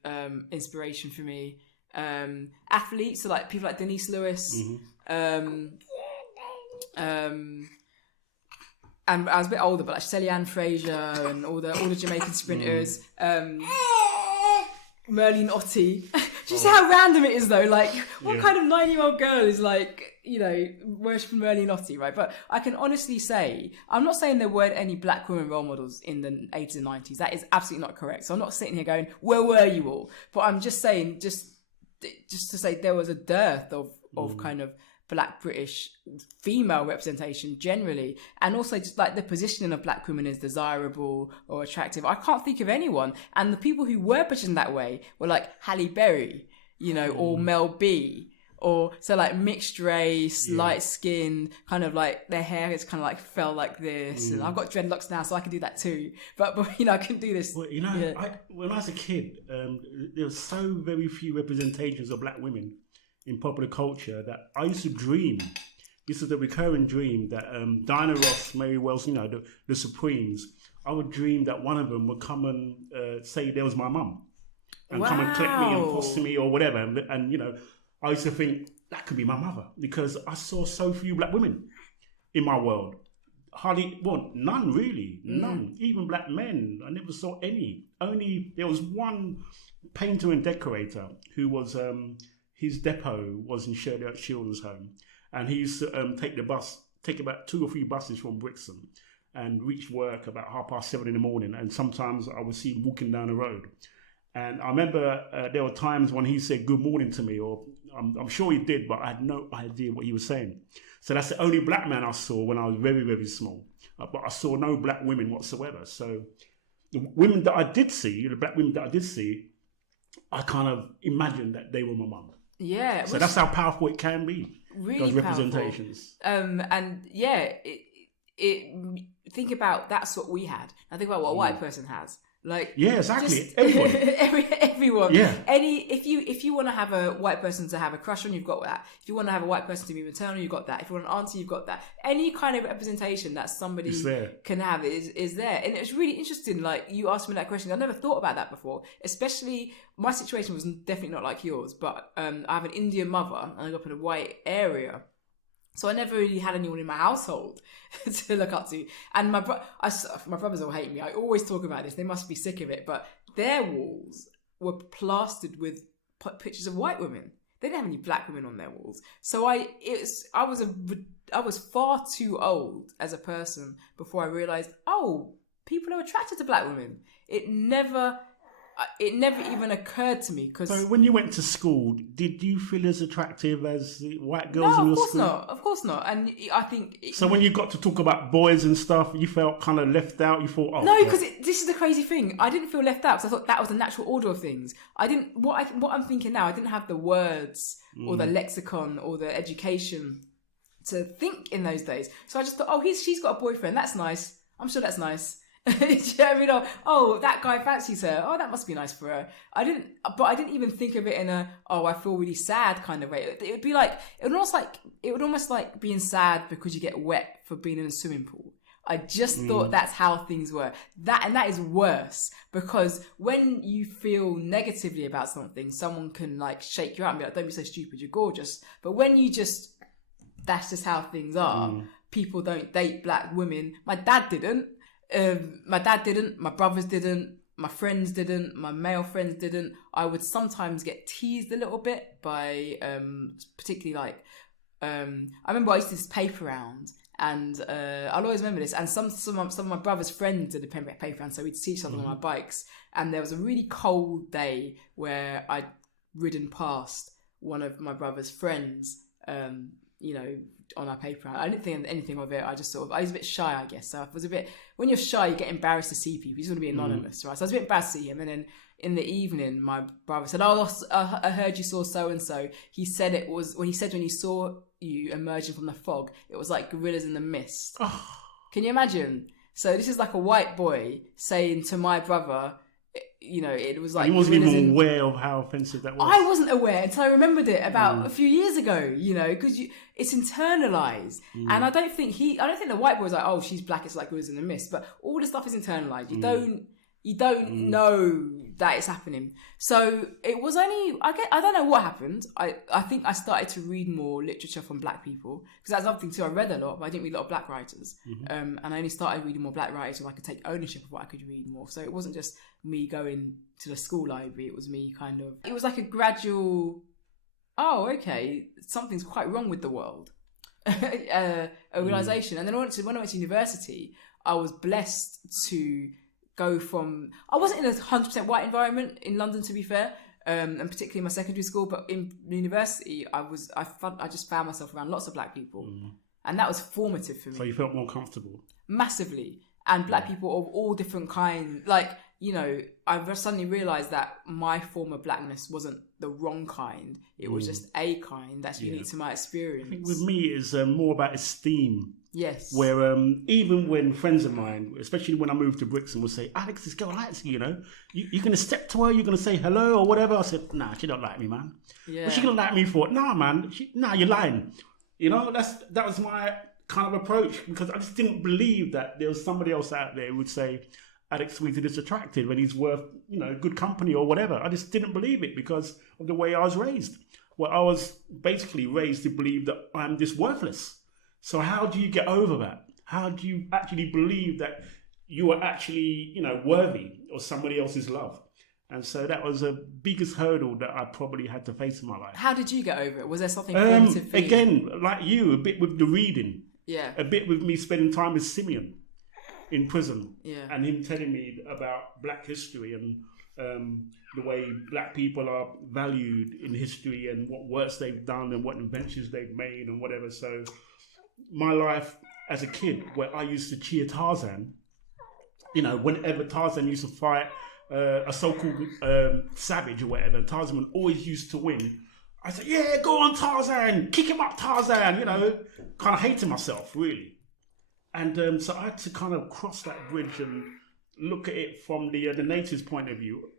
inspiration for me. Athletes, so like people like Denise Lewis. And I was a bit older, but like Shelly-Ann Fraser and all the Jamaican sprinters. Merlene Ottey. Do you see how random it is though? Like, what kind of 9-year-old girl is like, worshipping Merlene Ottey, right? But I can honestly say, I'm not saying there weren't any black women role models in the 80s and 90s. That is absolutely not correct. So I'm not sitting here going, where were you all? But I'm just saying, just to say there was a dearth of kind of black British female representation generally, and also just like the positioning of black women as desirable or attractive. I can't think of anyone, and the people who were positioned that way were like Halle Berry, or Mel B, or so like mixed race, light skinned, kind of like their hair is kind of like fell like this, and I've got dreadlocks now, so I can do that too. But I can do this. Well, when I was a kid, there were so very few representations of black women in popular culture that I used to dream. This is the recurring dream that Diana Ross, Mary Wells, the Supremes. I would dream that one of them would come and say there was my mum, and come and collect me and foster me or whatever. And I used to think that could be my mother because I saw so few black women in my world. None really, none. Even black men, I never saw any. Only there was one painter and decorator who was. His depot was in Shirley Children's Home, and he used to take about 2 or 3 buses from Brixton, and reach work about 7:30 in the morning. And sometimes I would see him walking down the road, and I remember there were times when he said good morning to me, or I'm sure he did, but I had no idea what he was saying. So that's the only black man I saw when I was very, very small. But I saw no black women whatsoever. So the women that I did see, the black women that I did see, I kind of imagined that they were my mum. Yeah. So that's how powerful it can be. Really those representations. Think about that's what we had. Now think about what a white person has. Like, yeah, exactly. Everyone. Yeah. If you want to have a white person to have a crush on, you've got that. If you want to have a white person to be maternal, you've got that. If you want an auntie, you've got that. Any kind of representation that somebody can have is there. And it's really interesting. Like, you asked me that question. I never thought about that before. Especially, my situation was definitely not like yours. But I have an Indian mother, and I grew up in a white area. So I never really had anyone in my household to look up to. And my brothers will hate me. I always talk about this. They must be sick of it. But their walls were plastered with pictures of white women. they didn't have any black women on their walls. So I was far too old as a person before I realised, people are attracted to black women. It never even occurred to me. So when you went to school, did you feel as attractive as the white girls in your school? No, of course not. And I think... So when you got to talk about boys and stuff, you felt kind of left out? You thought, No, because this is the crazy thing. I didn't feel left out because I thought that was the natural order of things. I didn't... What I'm thinking now, I didn't have the words or the lexicon or the education to think in those days. So I just thought, she's got a boyfriend. That's nice. I'm sure that's nice. Do you know what I mean? That guy fancies her. That must be nice for her. I didn't even think of it in a I feel really sad kind of way. It would be like it would almost like being sad because you get wet for being in a swimming pool. I just thought that's how things were. That is worse, because when you feel negatively about something, someone can like shake you out and be like, "Don't be so stupid, you're gorgeous." But when you that's just how things are. People don't date black women. My dad didn't. My brothers didn't, my friends didn't, my male friends didn't. I would sometimes get teased a little bit by, particularly like, I remember I used to do this paper round, and I'll always remember this. And some of my brother's friends did a paper round, so we'd see each other on our bikes. And there was a really cold day where I'd ridden past one of my brother's friends, on our paper round. I didn't think anything of it. I just I was a bit shy, I guess. So I was when you're shy, you get embarrassed to see people. You just want to be anonymous, right? So I was a bit embarrassed to see him. And then in the evening, my brother said, I heard you saw so-and-so. He said when he saw you emerging from the fog, it was like gorillas in the mist. Can you imagine? So this is like a white boy saying to my brother, it was like... He wasn't even aware of how offensive that was. I wasn't aware until I remembered it about a few years ago, because it's internalized. And I don't think the white boy was like, she's black, it's like gorillas in the mist. But all the stuff is internalized. You don't know that it's happening. So it was only... I don't know what happened. I think I started to read more literature from black people, because that's another thing too. I read a lot, but I didn't read a lot of black writers. And I only started reading more black writers so I could take ownership of what I could read more. So it wasn't just me going to the school library. It was me it was like a gradual, something's quite wrong with the world. A realisation. And then when I went to university, I was blessed to go from... I wasn't in a 100% white environment in London, to be fair, and particularly in my secondary school, but in university, I just found myself around lots of black people. And that was formative for me. So you felt more comfortable? Massively. And black people of all different kinds. Like, I suddenly realised that my form of blackness wasn't the wrong kind. It was just a kind that's unique to my experience. I think with me, it's more about esteem. Yes. Where even when friends of mine, especially when I moved to Brixton, would say, "Alex, this girl likes you, You're going to step to her, you're going to say hello or whatever." I said, "Nah, she don't like me, man." Yeah. What's she going to like me for? Nah, man. You're lying. That was my kind of approach, because I just didn't believe that there was somebody else out there who would say, "Alex Wheatle is attractive and he's worth, good company or whatever." I just didn't believe it because of the way I was raised. Well, I was basically raised to believe that I'm just worthless. So how do you get over that? How do you actually believe that you are actually, worthy of somebody else's love? And so that was the biggest hurdle that I probably had to face in my life. How did you get over it? Was there something formative for you? Again, like you, a bit with the reading. Yeah. A bit with me spending time with Simian in prison. Yeah. And him telling me about black history and the way black people are valued in history and what works they've done and what inventions they've made and whatever. So my life as a kid, where I used to cheer Tarzan, whenever Tarzan used to fight a so-called savage or whatever, Tarzan always used to win. I said, "Yeah, go on Tarzan, kick him up Tarzan," kind of hating myself really. And so I had to kind of cross that bridge and look at it from the natives' point of view.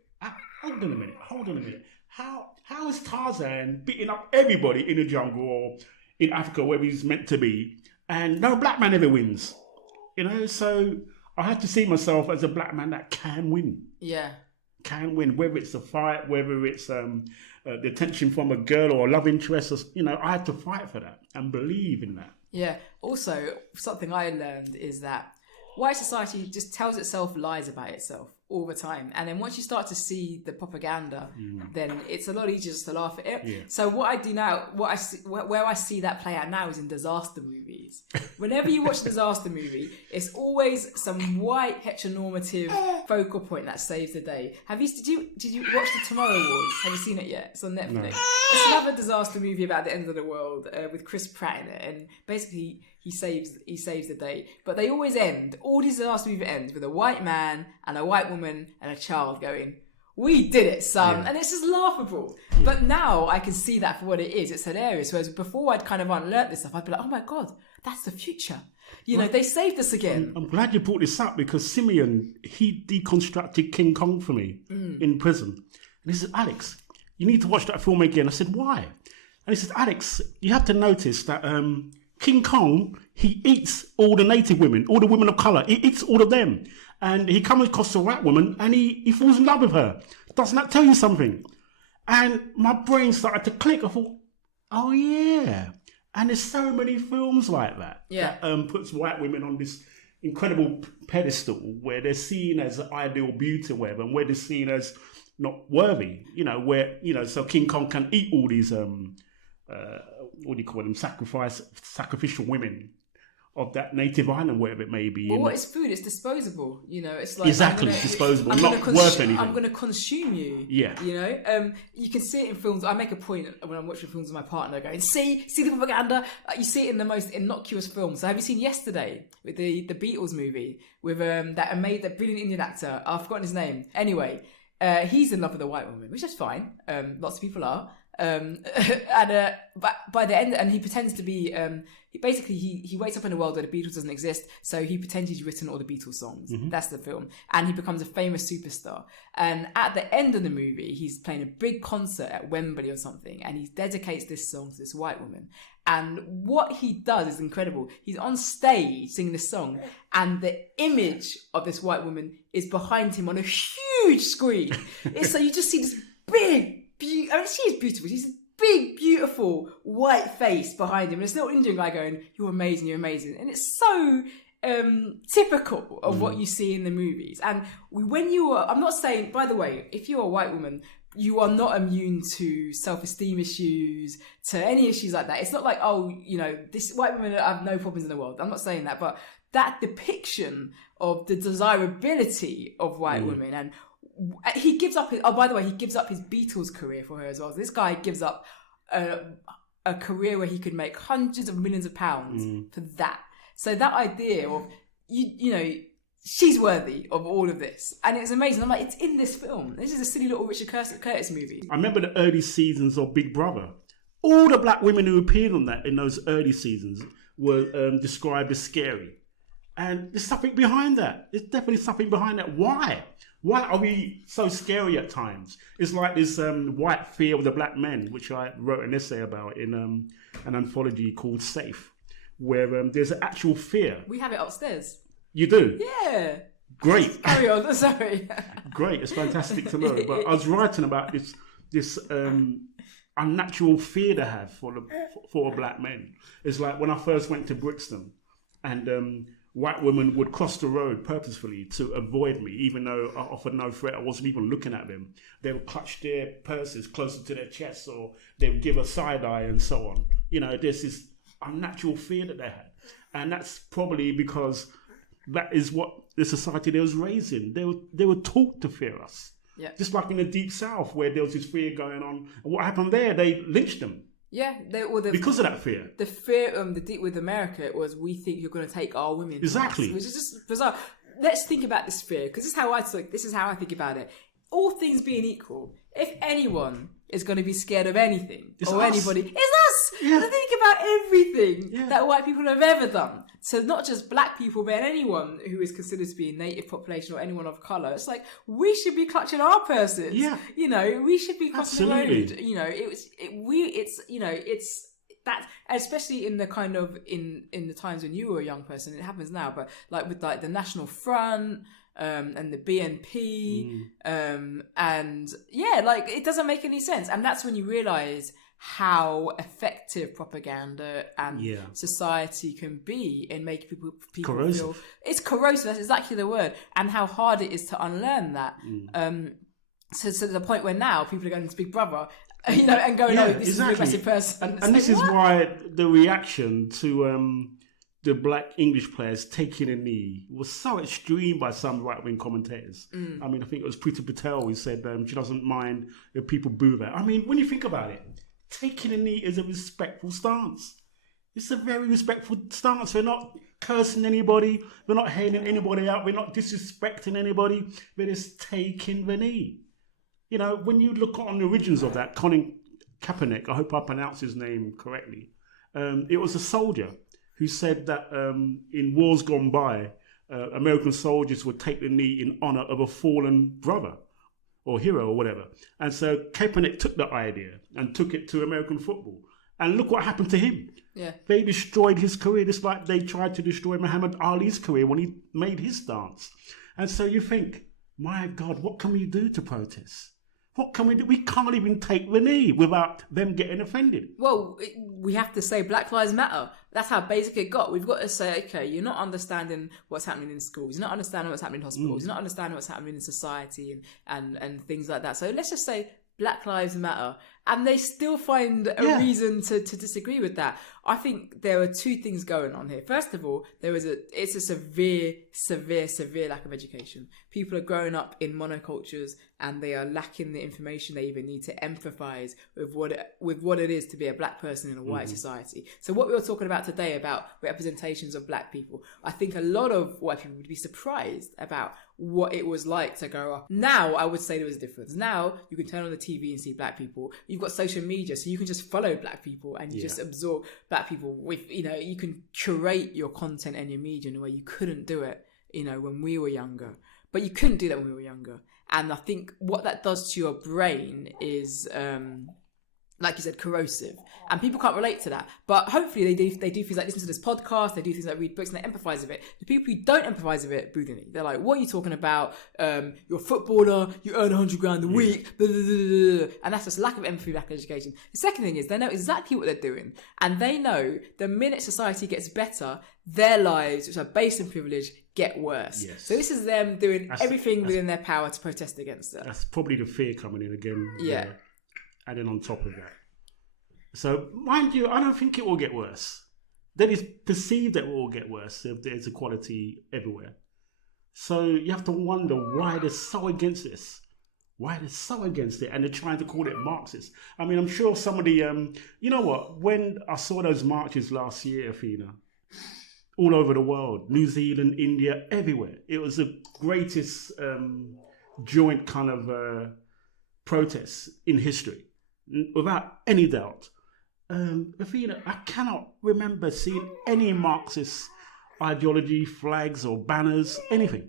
Hold on a minute. How is Tarzan beating up everybody in the jungle or in Africa where he's meant to be, and no black man ever wins? So I had to see myself as a black man that can win. Yeah. Can win, whether it's a fight, whether it's the attention from a girl or a love interest, I had to fight for that and believe in that. Yeah. Also, something I learned is that white society just tells itself lies about itself all the time, and then once you start to see the propaganda, then it's a lot easier just to laugh at it. Yeah. So what I do now, where I see that play out now is in disaster movies. Whenever you watch a disaster movie, it's always some white heteronormative focal point that saves the day. Did you watch The Tomorrow Wars? Have you seen it yet? It's on Netflix. No. It's another disaster movie about the end of the world with Chris Pratt in it, and basically he saves the day. But they always end. All these disaster movies ends with a white man and a white woman and a child going, "We did it, son," and it's just laughable. Yeah. But now I can see that for what it is. It's hilarious. Whereas before I'd kind of unlearned this stuff, I'd be like, "Oh my god, that's the future." They saved us again. I'm glad you brought this up because Simian, he deconstructed King Kong for me in prison. And he said, "Alex, you need to watch that film again." I said, "Why?" And he said, "Alex, you have to notice that King Kong, he eats all the native women, all the women of colour. He eats all of them. And he comes across a white woman and he falls in love with her. Doesn't that tell you something?" And my brain started to click. I thought, oh yeah. And there's so many films like that. Yeah. That puts white women on this incredible pedestal where they're seen as ideal beauty or whatever, and where they're seen as not worthy, so King Kong can eat all these, what do you call them, sacrificial women of that native island, wherever it may be. Well, what is food? It's disposable. It's like exactly disposable, not worth anything. I'm going to consume you. Yeah. You can see it in films. I make a point when I'm watching films with my partner, going, "See the propaganda." You see it in the most innocuous films. So have you seen Yesterday with the Beatles movie with that brilliant Indian actor? I've forgotten his name. Anyway, he's in love with a white woman, which is fine. Lots of people are. But by the end, and he pretends to be. He wakes up in a world where the Beatles doesn't exist, so he pretends he's written all the Beatles songs. Mm-hmm. That's the film, and he becomes a famous superstar. And at the end of the movie, he's playing a big concert at Wembley or something, and he dedicates this song to this white woman. And what he does is incredible. He's on stage singing this song, and the image of this white woman is behind him on a huge screen. So you just see this big. She is beautiful. She's a big, beautiful white face behind him. And this little Indian guy going, "You're amazing, you're amazing." And it's so typical of what you see in the movies. And I'm not saying, by the way, if you're a white woman, you are not immune to self-esteem issues, to any issues like that. It's not like, this white women have no problems in the world. I'm not saying that. But that depiction of the desirability of white women, and he gives up he gives up his Beatles career for her as well. So this guy gives up a career where he could make hundreds of millions of pounds for that. So that idea of, she's worthy of all of this. And it's amazing. I'm like, it's in this film. This is a silly little Richard Curtis movie. I remember the early seasons of Big Brother. All the black women who appeared on that in those early seasons were described as scary. And there's something behind that. There's definitely something behind that. Why? Why are we so scary at times? It's like this white fear of the black men, which I wrote an essay about in an anthology called Safe, where there's an actual fear. We have it upstairs. You do? Yeah. Great. Carry on, sorry. Great, it's fantastic to know. But I was writing about this unnatural fear to have for black men. It's like when I first went to Brixton, and white women would cross the road purposefully to avoid me, even though I offered no threat. I wasn't even looking at them. They would clutch their purses closer to their chests, or they would give a side eye and so on. There's this unnatural fear that they had. And that's probably because that is what the society they was raised in. They were taught to fear us. Yeah. Just like in the Deep South, where there was this fear going on. And what happened there? They lynched them. Yeah, because of that fear. The fear, the deep with America was, we think you're going to take our women. Exactly. Which is just bizarre. Let's think about this fear, because this is how I think about it. All things being equal, if anyone is going to be scared of anything anybody, it's us. Yeah. And think about everything that white people have ever done. So not just black people, but anyone who is considered to be a native population or anyone of colour. It's like, we should be clutching our purses. Yeah. We should be crossing the road. It's that, especially in the kind of in the times when you were a young person. It happens now, but like with like the National Front. And the BNP, and it doesn't make any sense. And that's when you realise how effective propaganda and society can be in making people corrosive. Feel it's corrosive. That's exactly the word, and how hard it is to unlearn that. So to the point where now people are going to Big Brother, and going, "Oh, this is a progressive person," and this is why the reaction to the black English players taking a knee was so extreme by some right-wing commentators. I mean, I think it was Priti Patel who said she doesn't mind if people boo that. I mean, when you think about it, taking a knee is a respectful stance. It's a very respectful stance. We're not cursing anybody. We're not hailing anybody out. We're not disrespecting anybody. We're just taking the knee. When you look on the origins of that, Colin Kaepernick, I hope I pronounce his name correctly, it was a soldier who said that in wars gone by, American soldiers would take the knee in honor of a fallen brother or hero or whatever. And so Kaepernick took that idea and took it to American football. And look what happened to him. Yeah. They destroyed his career, just like they tried to destroy Muhammad Ali's career when he made his stance. And so you think, my God, what can we do to protest? What can we do? We can't even take the knee without them getting offended. Well, we have to say Black Lives Matter. That's how basic it got. We've got to say, okay, you're not understanding what's happening in schools. You're not understanding what's happening in hospitals. You're not understanding what's happening in society and things like that. So let's just say Black Lives Matter. And they still find a reason to disagree with that. I think there are two things going on here. First of all, it's a severe lack of education. People are growing up in monocultures and they are lacking the information they even need to empathise with what it is to be a black person in a white society. So what we were talking about today about representations of black people, I think a lot of white people would be surprised about what it was like to grow up. Now, I would say there was a difference. Now, you can turn on the TV and see black people. You've got social media, so you can just follow black people and you just absorb black people with, you can curate your content and your media in a way you couldn't do it, when we were younger. But you couldn't do that when we were younger. And I think what that does to your brain is, like you said, corrosive. And people can't relate to that. But hopefully they do things like listen to this podcast, they do things like read books and they empathise with it. The people who don't empathise with it, boo the knee. They're like, what are you talking about? You're a footballer, you earn $100,000 a week. Blah, blah, blah, blah. And that's just lack of empathy, lack of education. The second thing is they know exactly what they're doing. And they know the minute society gets better, their lives, which are based in privilege, get worse. Yes. So this is them doing everything within their power to protest against it. That's probably the fear coming in again. Yeah. Adding on top of that. So, mind you, I don't think it will get worse. That is perceived that it will get worse if there's equality everywhere. So you have to wonder why they're so against this. Why they're so against it, and they're trying to call it Marxist. I mean, I'm sure some of the, you know what? When I saw those marches last year, Athena, all over the world, New Zealand, India, everywhere, it was the greatest joint kind of protest in history, without any doubt. Athena, I cannot remember seeing any Marxist ideology, flags or banners, anything.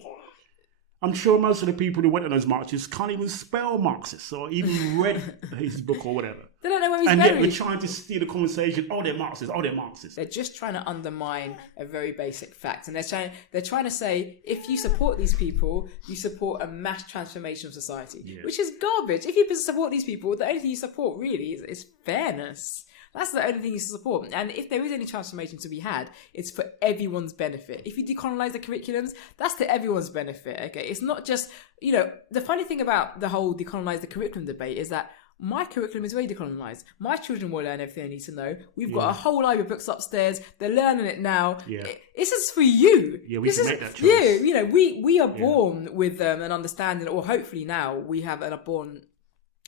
I'm sure most of the people who went on those marches can't even spell Marxist or even read his book or whatever. They don't know where he's buried. And yet we're trying to steer the conversation. Oh, they're Marxists. Oh, they're Marxists. They're just trying to undermine a very basic fact. And they're trying to say, if you support these people, you support a mass transformation of society, which is garbage. If you support these people, the only thing you support really is fairness. That's the only thing you support. And if there is any transformation to be had, it's for everyone's benefit. If you decolonize the curriculums, that's to everyone's benefit, okay? It's not just, the funny thing about the whole decolonize the curriculum debate is that my curriculum is very decolonized. My children will learn everything they need to know. We've got a whole library of books upstairs. They're learning it now. Yeah. This is for you. Yeah, we can make that choice. Yeah, we are born with an understanding, or hopefully now we have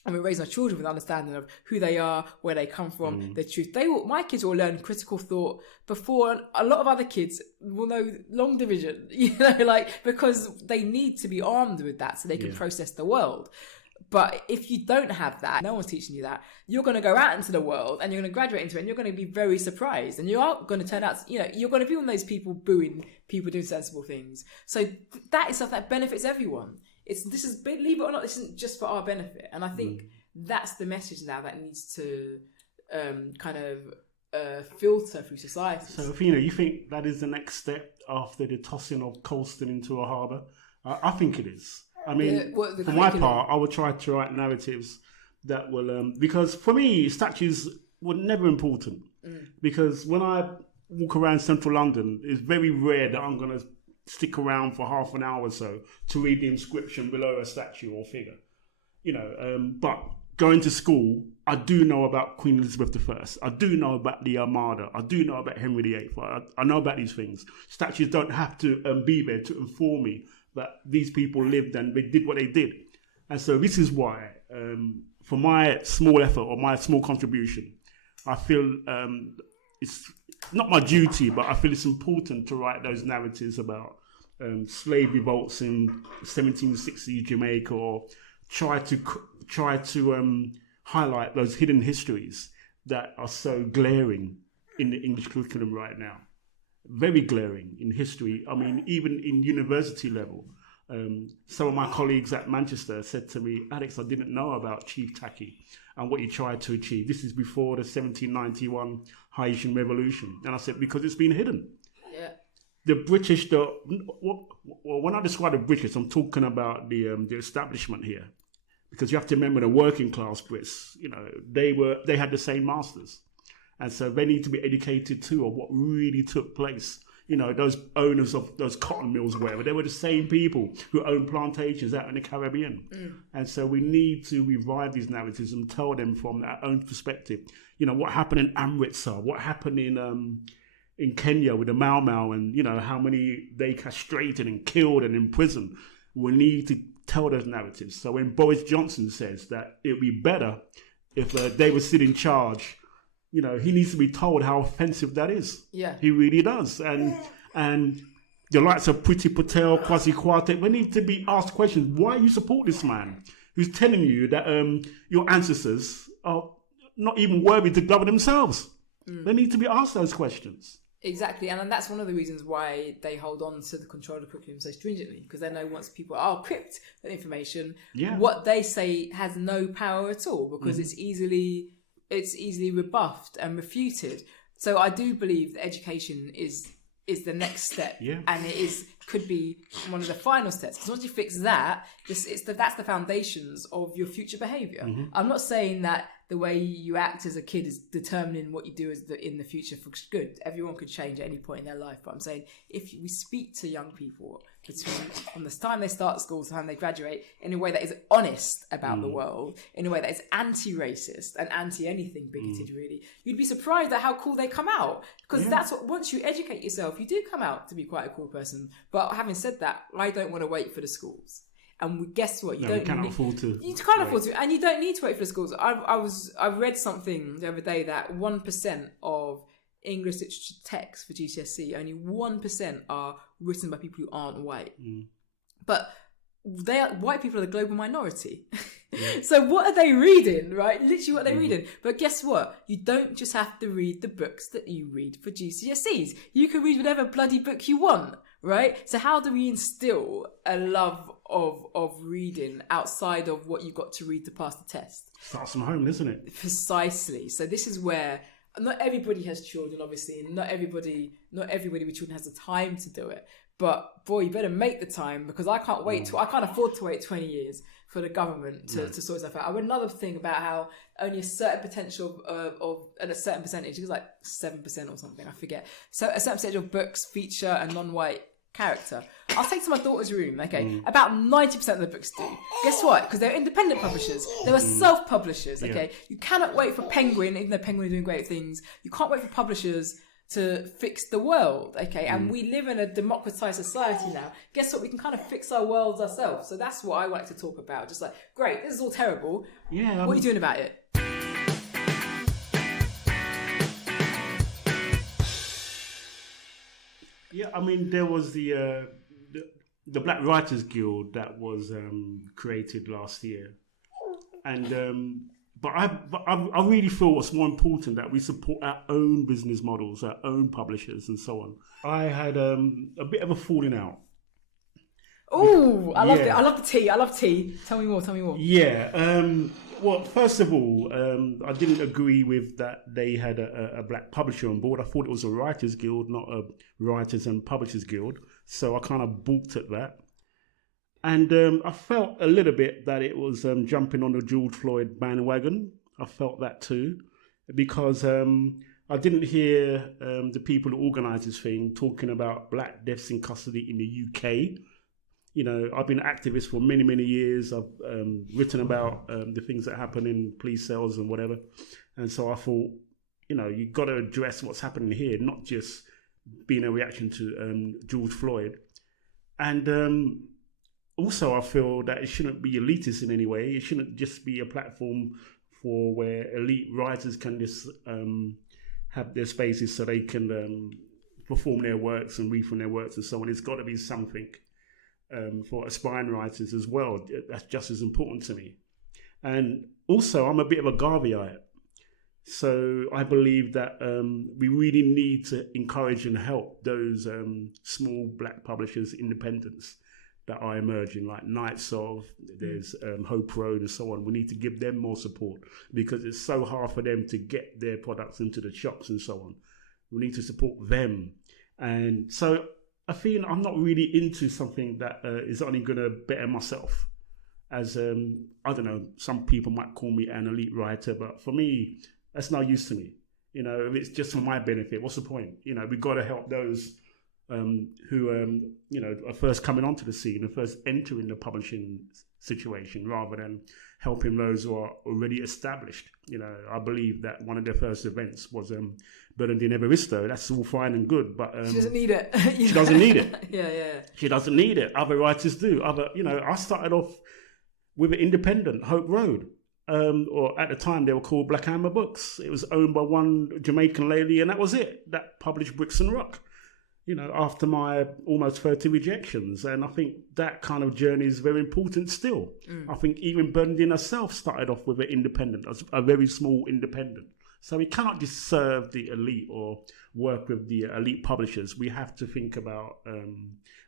and we're raising our children with an understanding of who they are, where they come from, the truth. My kids will learn critical thought before a lot of other kids will know long division, because they need to be armed with that so they can process the world. But if you don't have that, no one's teaching you that, you're going to go out into the world and you're going to graduate into it and you're going to be very surprised. And you are going to turn out, you're going to be one of those people booing people doing sensible things. So that is stuff that benefits everyone. Believe it or not, this isn't just for our benefit. And I think that's the message now that needs to filter through society. So, Athena, you think that is the next step after the tossing of Colston into a harbour? I think it is. I mean, for my part, I would try to write narratives that will, because for me, statues were never important. Because when I walk around central London, it's very rare that I'm going to stick around for half an hour or so to read the inscription below a statue or figure. But going to school, I do know about Queen Elizabeth I. I do know about the Armada. I do know about Henry VIII. I know about these things. Statues don't have to be there to inform me that these people lived and they did what they did. And so this is why, for my small effort or my small contribution, I feel it's not my duty, but I feel it's important to write those narratives about slave revolts in 1760 Jamaica, or try to highlight those hidden histories that are so glaring in the English curriculum right now. Very glaring in history. I mean, even in university level. Some of my colleagues at Manchester said to me, Alex, I didn't know about Chief Tacky and what he tried to achieve. This is before the 1791 Haitian Revolution. And I said, because it's been hidden. Yeah. The British, when I describe the British, I'm talking about the establishment here. Because you have to remember the working class Brits, they had the same masters. And so they need to be educated too of what really took place. Those owners of those cotton mills, wherever, they were the same people who owned plantations out in the Caribbean. And so we need to revive these narratives and tell them from our own perspective. What happened in Amritsar, what happened in Kenya with the Mau Mau, and, how many they castrated and killed and imprisoned. We need to tell those narratives. So when Boris Johnson says that it would be better if they were still in charge, he needs to be told how offensive that is. Yeah. He really does. And the likes of Priti Patel, Kwasi Kwarteng, we need to be asked questions. Why you support this man who's telling you that your ancestors are not even worthy to govern themselves? They need to be asked those questions. Exactly, and that's one of the reasons why they hold on to the control of the curriculum so stringently, because they know once people are equipped with information, what they say has no power at all, because it's easily rebuffed and refuted. So I do believe that education is the next step, and could be one of the final steps. Because once you fix that, that's the foundations of your future behaviour. I'm not saying that the way you act as a kid is determining what you do in the future for good. Everyone could change at any point in their life. But I'm saying if we speak to young people from the time they start school to the time they graduate in a way that is honest about the world, in a way that is anti-racist and anti-anything bigoted, really, you'd be surprised at how cool they come out. Because that's what, once you educate yourself, you do come out to be quite a cool person. But having said that, I don't want to wait for the schools. And guess what? You can't afford to. You can't afford to, and you don't need to wait for the schools. I read something the other day that 1% of English literature texts for GCSE, only 1% are written by people who aren't white. But white people are the global minority. So what are they reading, right? Literally what are they reading? But guess what? You don't just have to read the books that you read for GCSEs. You can read whatever bloody book you want, right? So how do we instill a love of reading outside of what you've got to read to pass the test? Starts from home, isn't it? Precisely. So this is where not everybody has children, obviously, and not everybody with children has the time to do it. But boy, you better make the time, because I can't wait. I can't afford to wait 20 years for the government to sort stuff out. I read another thing about how only a certain potential and a certain percentage, it was like 7% or something, I forget. So a certain percentage of books feature a non-white character. I'll take to my daughter's room, okay? About 90% of the books do. Guess what? Because they're independent publishers. They were self-publishers, okay? You cannot wait for Penguin, even though Penguin are doing great things. You can't wait for publishers to fix the world, okay? And we live in a democratized society now. Guess what? We can kind of fix our worlds ourselves. So that's what I like to talk about. Just like, great, this is all terrible. Yeah. What are you doing about it? Yeah, I mean, there was the Black Writers Guild that was created last year, and but I really feel what's more important that we support our own business models, our own publishers, and so on. I had a bit of a falling out. Oh, I love it. I love the tea. I love tea. Tell me more. Yeah. Well, first of all, I didn't agree with that they had a black publisher on board. I thought it was a Writers Guild, not a Writers and Publishers Guild. So I kind of balked at that. And I felt a little bit that it was jumping on the George Floyd bandwagon. I felt that too, because I didn't hear the people who organised this thing talking about black deaths in custody in the UK. You know, I've been an activist for many, many years. I've written about the things that happen in police cells and whatever. And so I thought, you know, you've got to address what's happening here, not just being a reaction to George Floyd. And also I feel that it shouldn't be elitist in any way. It shouldn't just be a platform for where elite writers can just have their spaces so they can perform their works and read from their works and so on. It's got to be something for aspiring writers as well. That's just as important to me. And also, I'm a bit of a Garveyite. So I believe that we really need to encourage and help those small black publishers' independents that are emerging, like Knights of, there's Hope Road and so on. We need to give them more support because it's so hard for them to get their products into the shops and so on. We need to support them. And so I feel I'm not really into something that is only going to better myself. As, I don't know, some people might call me an elite writer, but for me, that's no use to me. You know, if it's just for my benefit, what's the point? You know, we've got to help those who, you know, are first coming onto the scene and first entering the publishing situation rather than helping those who are already established. You know, I believe that one of their first events was Bernardine Evaristo. That's all fine and good, but she doesn't need it. She doesn't need it. Yeah. She doesn't need it. Other writers do. You know, I started off with an independent, Hope Road. Or at the time they were called Black Amber Books. It was owned by one Jamaican lady, and that was it. That published Bricks and Rock. You know, after my almost 30 rejections. And I think that kind of journey is very important still. I think even Bernardine herself started off with an independent, a very small independent. So we cannot just serve the elite or work with the elite publishers. We have to think about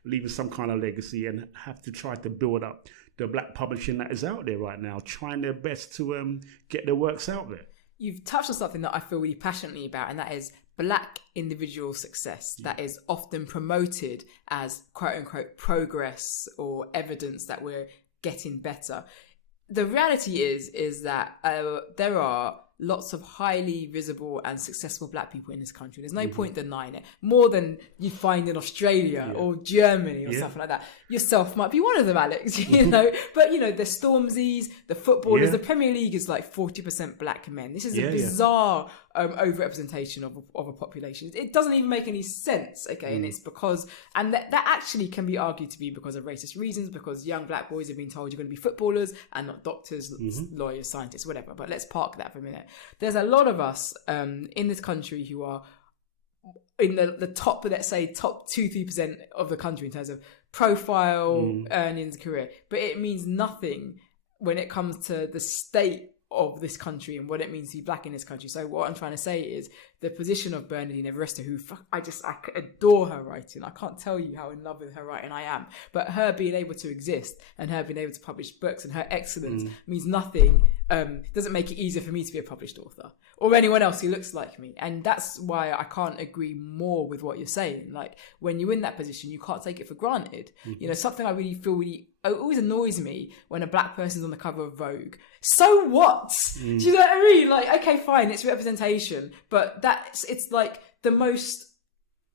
leaving some kind of legacy and have to try to build up the black publishing that is out there right now, trying their best to get their works out there. You've touched on something that I feel really passionately about, and that is black individual success that is often promoted as quote unquote progress or evidence that we're getting better. The reality is that there are lots of highly visible and successful black people in this country. There's no point denying it. More than you find in Australia or Germany or something like that. Yourself might be one of them, Alex, you know. But, you know, the Stormzy's, the footballers, the Premier League is like 40% black men. This is a bizarre overrepresentation of a population. It doesn't even make any sense, okay? And it's because, and that actually can be argued to be because of racist reasons, because young black boys have been told you're going to be footballers and not doctors, lawyers, scientists, whatever. But let's park that for a minute. There's a lot of us in this country who are in the top, let's say, top 2-3% of the country in terms of profile, earnings, career. But it means nothing when it comes to the state of this country and what it means to be black in this country. So what I'm trying to say is the position of Bernardine Evaristo, who I adore her writing. I can't tell you how in love with her writing I am. But her being able to exist and her being able to publish books and her excellence means nothing. Doesn't make it easier for me to be a published author or anyone else who looks like me. And that's why I can't agree more with what you're saying. Like, when you're in that position, you can't take it for granted. You know, something I really feel it always annoys me when a black person's on the cover of Vogue. So what? Do you know what I mean? Like, okay, fine, it's representation, but it's like the most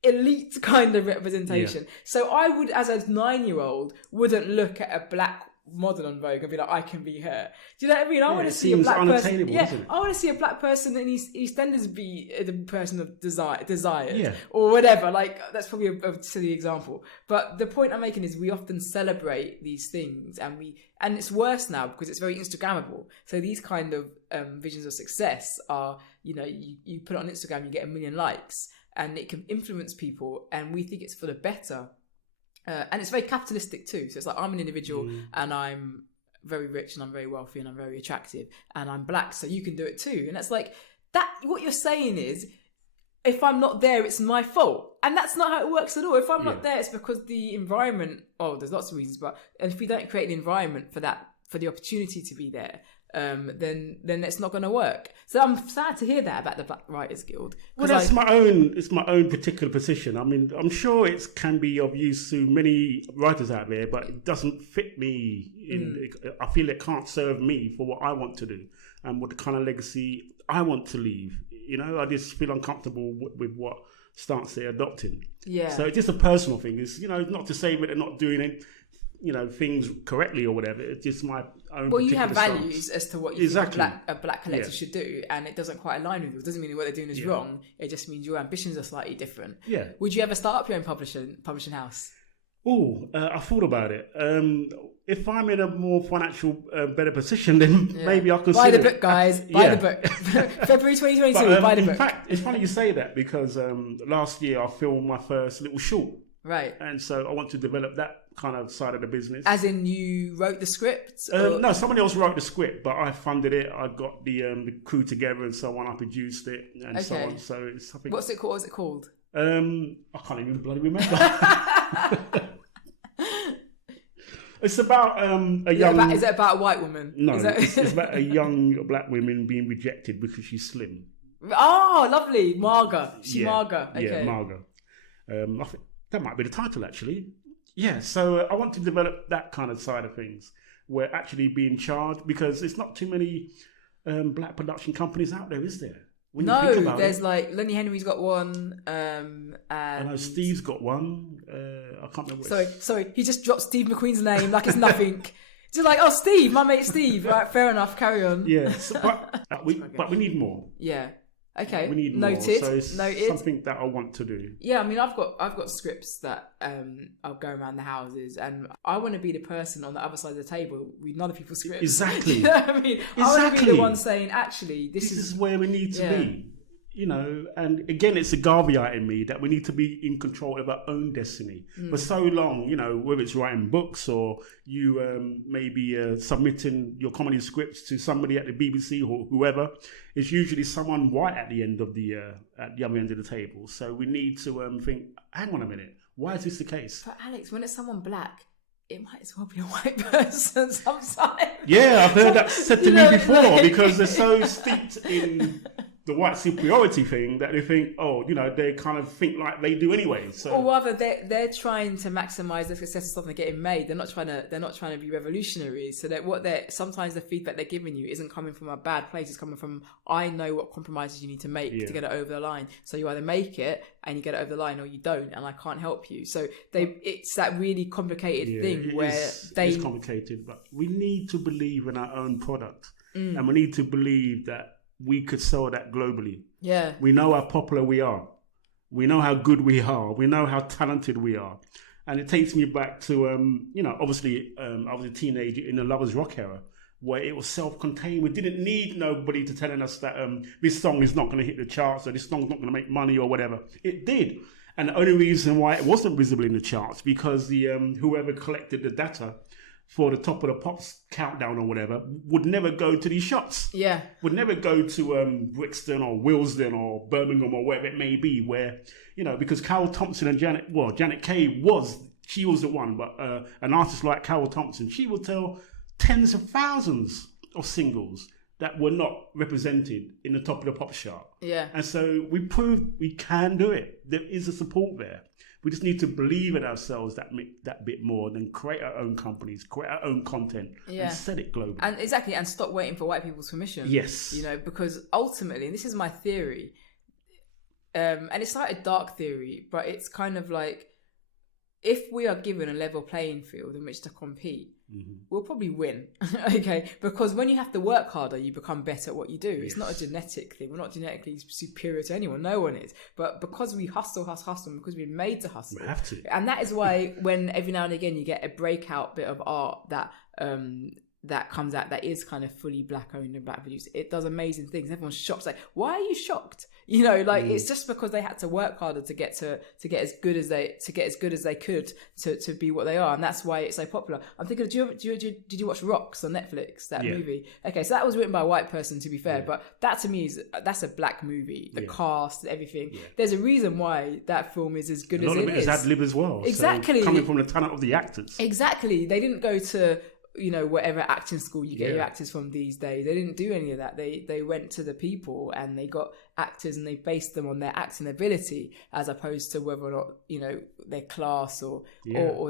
elite kind of representation. So I would, as a 9-year-old, wouldn't look at a black model on Vogue and be like, I can be her. Do you know what I mean? I want to see a black person. Yeah, I want to see a black person in EastEnders be the person of desired or whatever. Like, that's probably a silly example. But the point I'm making is we often celebrate these things and it's worse now because it's very Instagrammable. So these kind of visions of success are, you know, you put it on Instagram, you get 1 million likes and it can influence people and we think it's for the better. And it's very capitalistic too. So it's like, I'm an individual and I'm very rich and I'm very wealthy and I'm very attractive and I'm black, so you can do it too. And it's like, that. What you're saying is, if I'm not there, it's my fault. And that's not how it works at all. If I'm not there, it's because the environment, there's lots of reasons, but if we don't create the environment for that, for the opportunity to be there, then it's not going to work. So I'm sad to hear that about the Black Writers Guild. Well, that's my own particular position. I mean, I'm sure it can be of use to many writers out there, but it doesn't fit me. I feel it can't serve me for what I want to do and what the kind of legacy I want to leave. You know, I just feel uncomfortable with what stance they're adopting. Yeah. So it's just a personal thing. It's, you know, not to say that they're not doing it, you know, things correctly or whatever. It's just my own. Well, you have stance. values as to what you think a black collector should do, and it doesn't quite align with you. It doesn't mean what they're doing is wrong. It just means your ambitions are slightly different. Yeah. Would you ever start up your own publishing house? Oh, I thought about it. If I'm in a more financial, better position, then maybe I'll consider. Buy the book, guys. Buy the book. February 2022. Buy the book. In fact, it's funny you say that because last year I filmed my first little short. Right. And so I want to develop that kind of side of the business. As in, you wrote the script? No, somebody else wrote the script, but I funded it. I got the crew together and so on. I produced it and so on. So it's something. What's it called? What's it called? I can't even bloody remember. It's about a young. Is it about a white woman? No, it's about a young black woman being rejected because she's slim. Oh, lovely, Marga. Marga. Okay. Yeah, Marga. I think that might be the title actually. Yeah, so I want to develop that kind of side of things where actually being charged, because there's not too many black production companies out there, is there? No, there's like Lenny Henry's got one, and I know Steve's got one. I can't remember. Sorry, he just dropped Steve McQueen's name like it's nothing. Just like, oh, Steve, my mate Steve. Right, fair enough, carry on. Yeah, but we need more. Yeah. Okay. We need more. Noted. So it's something that I want to do. Yeah, I mean, I've got scripts that I'll go around the houses, and I want to be the person on the other side of the table reading other people's scripts. Exactly. You know what I mean? Exactly. I want to be the one saying, actually, this is where we need to be. You know, and again, it's a Garveyite in me that we need to be in control of our own destiny. For so long, you know, whether it's writing books or you maybe submitting your comedy scripts to somebody at the BBC or whoever, it's usually someone white at the end of the at the other end of the table. So we need to think, hang on a minute, why is this the case? But Alex, when it's someone black, it might as well be a white person sometimes. Yeah, I've heard that said to me before because they're so steeped in the white superiority thing that they think, oh, you know, they kind of think like they do anyway. So, or rather, they're trying to maximise the success of something getting made. They're not trying to be revolutionary. So that sometimes the feedback they're giving you isn't coming from a bad place. It's coming from, I know what compromises you need to make to get it over the line. So you either make it and you get it over the line, or you don't, and I can't help you. So it's that really complicated thing where it's complicated, but we need to believe in our own product, and we need to believe that we could sell that globally. Yeah. We know how popular we are. We know how good we are. We know how talented we are. And it takes me back to, you know, obviously I was a teenager in the Lovers Rock era where it was self-contained. We didn't need nobody to telling us that this song is not going to hit the charts or this song's not going to make money or whatever. It did. And the only reason why it wasn't visible in the charts because the whoever collected the data for the Top of the Pops countdown or whatever, would never go to these shops. Yeah. Would never go to Brixton or Willesden or Birmingham or wherever it may be where, you know, because Carol Thompson and Janet Kay was the one, but an artist like Carol Thompson, she would tell tens of thousands of singles that were not represented in the Top of the Pops chart. Yeah. And so we proved we can do it. There is a support there. We just need to believe in ourselves that bit more, than create our own companies, create our own content, and set it globally. And exactly, and stop waiting for white people's permission. Yes. You know, because ultimately, and this is my theory, and it's like a dark theory, but it's kind of like, if we are given a level playing field in which to compete, we'll probably win. Okay, because when you have to work harder, you become better at what you do. Yes. It's not a genetic thing. We're not genetically superior to anyone. No one is. But because we hustle, and because we're made to hustle, we have to. And that is why when every now and again you get a breakout bit of art that that comes out that is kind of fully black owned and black produced, it does amazing things. Everyone's shocked. Like, why are you shocked? You know, like it's just because they had to work harder to get as good as they could to be what they are, and that's why it's so popular. I'm thinking, did you watch Rocks on Netflix? That movie? Okay, so that was written by a white person, to be fair, but that to me that's a black movie. The cast, everything. Yeah. There's a reason why that film is as good as it is. A lot of it is ad lib as well. Exactly, so coming from the talent of the actors. Exactly, they didn't go to whatever acting school you get your actors from these days. They didn't do any of that. They went to the people and they got actors and they based them on their acting ability as opposed to whether or not, their class or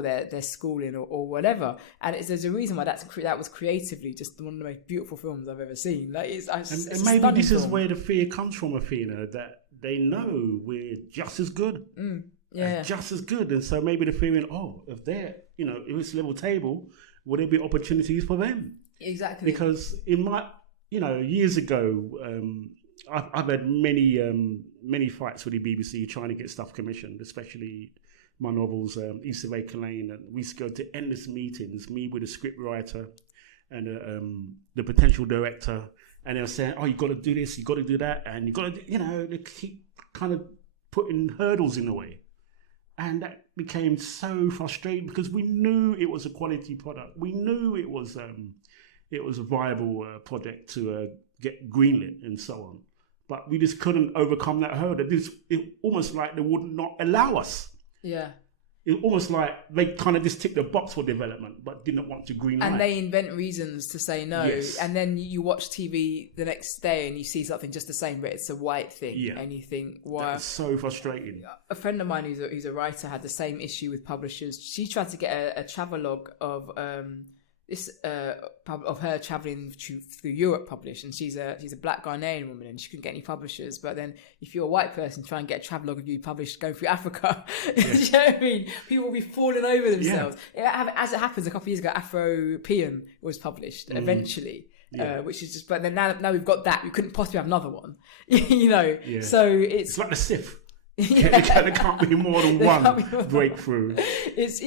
their schooling or whatever. And there's a reason why that was creatively just one of the most beautiful films I've ever seen. Like it's and maybe this is where the fear comes from, Athena, that they know we're just as good. Just as good. And so maybe the feeling, if they're, if it's level table, will there be opportunities for them? Exactly. Because in my, years ago, I've had many fights with the BBC trying to get stuff commissioned, especially my novels, East of Acre Lane. And we used to go to endless meetings, me with a script writer and the potential director. And they're saying, you got to do this, you got to do that. And you got to, they keep kind of putting hurdles in the way. And that became so frustrating because we knew it was a quality product. We knew it was a viable project to get greenlit and so on. But we just couldn't overcome that hurdle. It almost like they would not allow us. Yeah. It's almost like they kind of just ticked the box for development, but didn't want to green light. And they invent reasons to say no. Yes. And then you watch TV the next day and you see something just the same, but it's a white thing. Yeah. And you think, wow. That's so frustrating. A friend of mine who's a writer had the same issue with publishers. She tried to get a travelogue of of her traveling through Europe published, and she's a black Ghanaian woman and she couldn't get any publishers. But then if you're a white person, try and get a travelogue of you published going through Africa. Do you know what I mean? People will be falling over themselves. As it happens, a couple of years ago, Afro-Peon was published eventually. Which is just, but then now we've got that, we couldn't possibly have another one. So it's like the SIF. There can't be more than one breakthrough. It's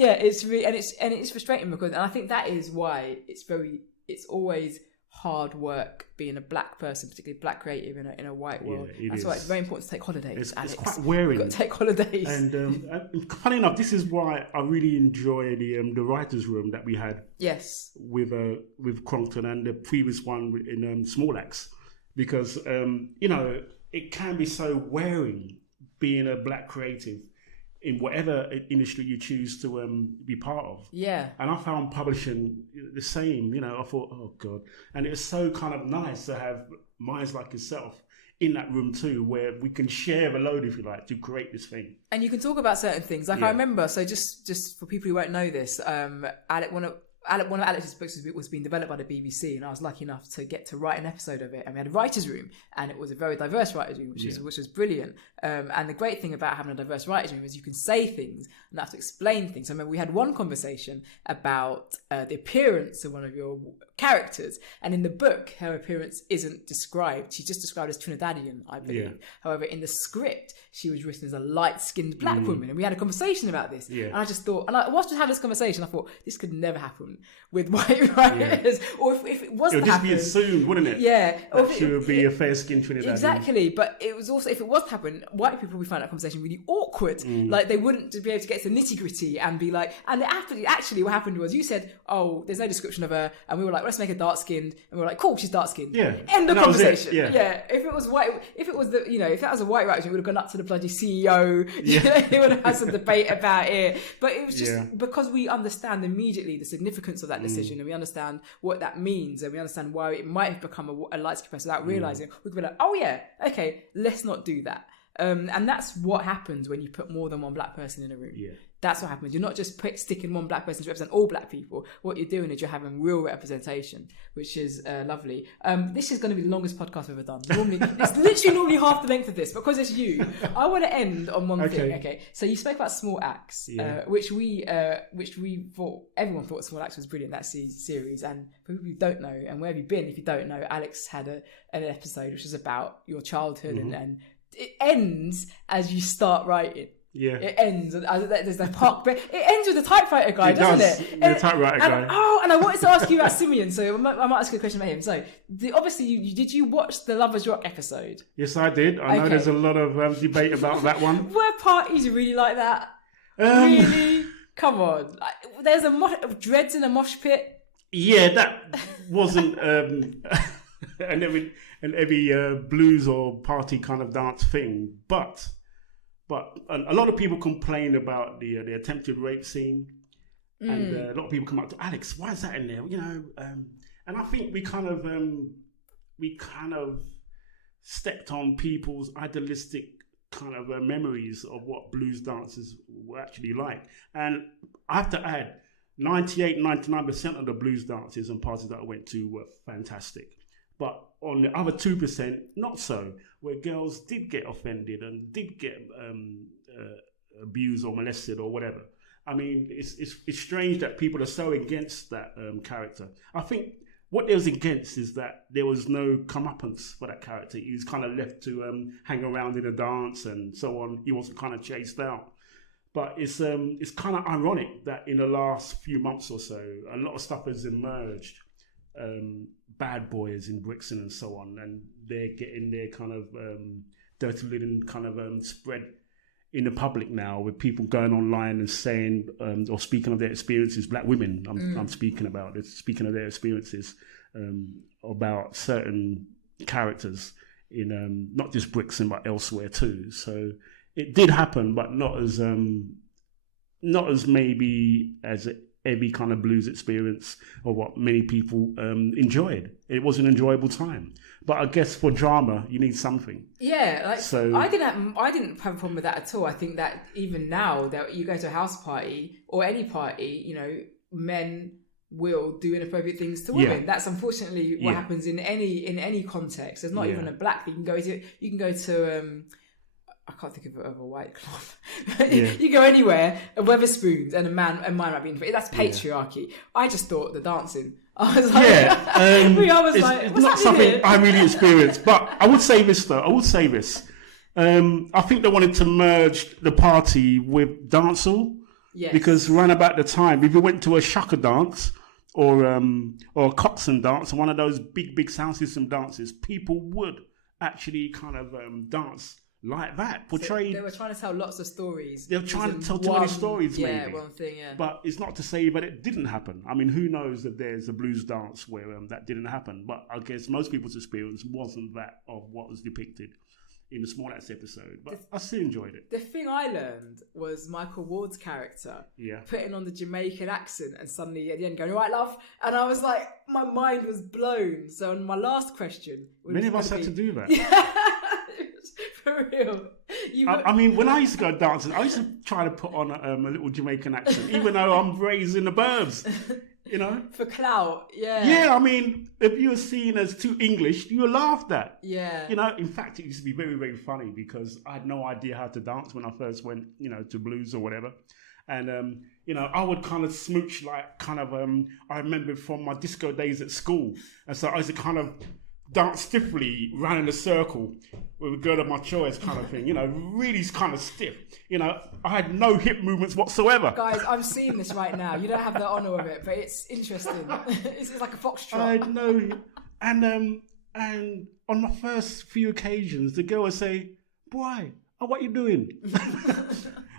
frustrating because, and I think that is why it's always hard work being a black person, particularly black creative in a white world. That's why it's very important to take holidays. Alex. It's quite wearing. You've got to take holidays. And funny enough, this is why I really enjoy the writers' room that we had. Yes. With Crompton and the previous one in Small Axe, because it can be so wearing being a black creative in whatever industry you choose to be part of. Yeah. And I found publishing the same, I thought, oh God. And it was so kind of nice to have minds like yourself in that room too, where we can share a load, if you like, to create this thing. And you can talk about certain things. Like I remember, so just for people who won't know this, one of Alex's books was being developed by the BBC, and I was lucky enough to get to write an episode of it. And we had a writer's room, and it was a very diverse writer's room, which was brilliant. And the great thing about having a diverse writer's room is you can say things and not have to explain things. I remember we had one conversation about the appearance of one of your characters, and in the book, her appearance isn't described. She's just described as Trinidadian, I believe. Yeah. However, in the script, she was written as a light-skinned black woman, and we had a conversation about this. Yeah. And I just thought, and I was just having this conversation, I thought, this could never happen with white writers, or if it was to happen, it would just be assumed, wouldn't it? Yeah, that she would be a fair-skinned Trinidadian. Exactly, but it was also, if it was to happen, white people would find that conversation really awkward. Like they wouldn't be able to get to the nitty-gritty and be like, and actually what happened was you said, oh, there's no description of her, and we were like, let's make her dark-skinned, and we were like, cool, she's dark-skinned. Yeah, end of conversation. Yeah, if it was white, if that was a white writer, we would have gone up to the bloody CEO. Yeah, they would have had some debate about it. But it was just because we understand immediately the significance of that decision, and we understand what that means, and we understand why it might have become a light-skinned person without realizing. We could be like, oh yeah, okay, let's not do that. And that's what happens when you put more than one black person in a room. Yeah. That's what happens. You're not just sticking one black person to represent all black people. What you're doing is you're having real representation, which is lovely. This is going to be the longest podcast we've ever done. It's literally half the length of this because it's you. I want to end on one thing. Okay. So you spoke about Small Axe, which we thought, everyone thought Small Axe was brilliant, that series. And for people who don't know, and where have you been if you don't know, Alex had an episode which was about your childhood and it ends as you start writing. Yeah. It ends. There's the park, but it ends with the typewriter guy, doesn't it? The typewriter guy. And I wanted to ask you about Simian, so I might ask you a question about him. So, obviously, did you watch the Lovers Rock episode? Yes, I did. I know there's a lot of debate about that one. Were parties really like that? Really? Come on. There's dreads in a mosh pit. Yeah, that wasn't and every blues or party kind of dance thing, but a lot of people complained about the attempted rape scene, And a lot of people come up to Alex, why is that in there? You know, and I think we kind of stepped on people's idealistic kind of memories of what blues dancers were actually like. And I have to add, 99% of the blues dances and parties that I went to were fantastic. But on the other 2%, not so, where girls did get offended and did get abused or molested or whatever. I mean, it's strange that people are so against that character. I think what they was against is that there was no comeuppance for that character. He was kind of left to hang around in a dance and so on. He wasn't kind of chased out. But it's kind of ironic that in the last few months or so, a lot of stuff has emerged. Bad boys in Brixton and so on, and they're getting their kind of dirty linen kind of spread in the public now, with people going online and saying or speaking of their experiences. Black women, I'm speaking about. They're speaking of their experiences about certain characters in not just Brixton but elsewhere too. So it did happen, but not as maybe as every kind of blues experience or what many people enjoyed. It was an enjoyable time. But I guess for drama, you need something. Yeah, like, so I didn't have a problem with that at all. I think that even now that you go to a house party or any party, you know, men will do inappropriate things to women. That's unfortunately what happens in any context. There's not even a black thing. You can go to I can't think of a white club. You go anywhere, a Weatherspoons, and a man might be in. That's patriarchy. I just thought the dancing. I was like, it's not something here? I really experienced. But I would say this though. I think they wanted to merge the party with dancehall. Yes. Because around about the time, if you went to a shaka dance or a coxswain dance, one of those big sound system dances, people would actually kind of dance like that. Portrayed. So they were trying to tell lots of stories. They were trying to tell too many stories, maybe. Yeah, one thing, yeah. But it's not to say that it didn't happen. I mean, who knows that there's a blues dance where that didn't happen. But I guess most people's experience wasn't that of what was depicted in the Small Axe episode. But I still enjoyed it. The thing I learned was Michael Ward's character putting on the Jamaican accent and suddenly at the end going, "All right, love." And I was like, my mind was blown. So on my last question... Many of us had to do that. Yeah. For real. I mean, when I used to go dancing, I used to try to put on a little Jamaican accent, even though I'm raised in the burbs, you know? For clout, yeah. Yeah, I mean, if you were seen as too English, you were laughed at. Yeah. You know, in fact, it used to be very, very funny because I had no idea how to dance when I first went, you know, to blues or whatever. And, you know, I would kind of smooch like kind of, I remember from my disco days at school. And so I used to kind of dance stiffly round in a circle with a girl of my choice kind of thing, you know, really kind of stiff. You know, I had no hip movements whatsoever. Guys, I'm seeing this right now. You don't have the honour of it, but it's interesting. It's like a foxtrot. I know. And on my first few occasions, the girl would say, "Boy, what you doing?"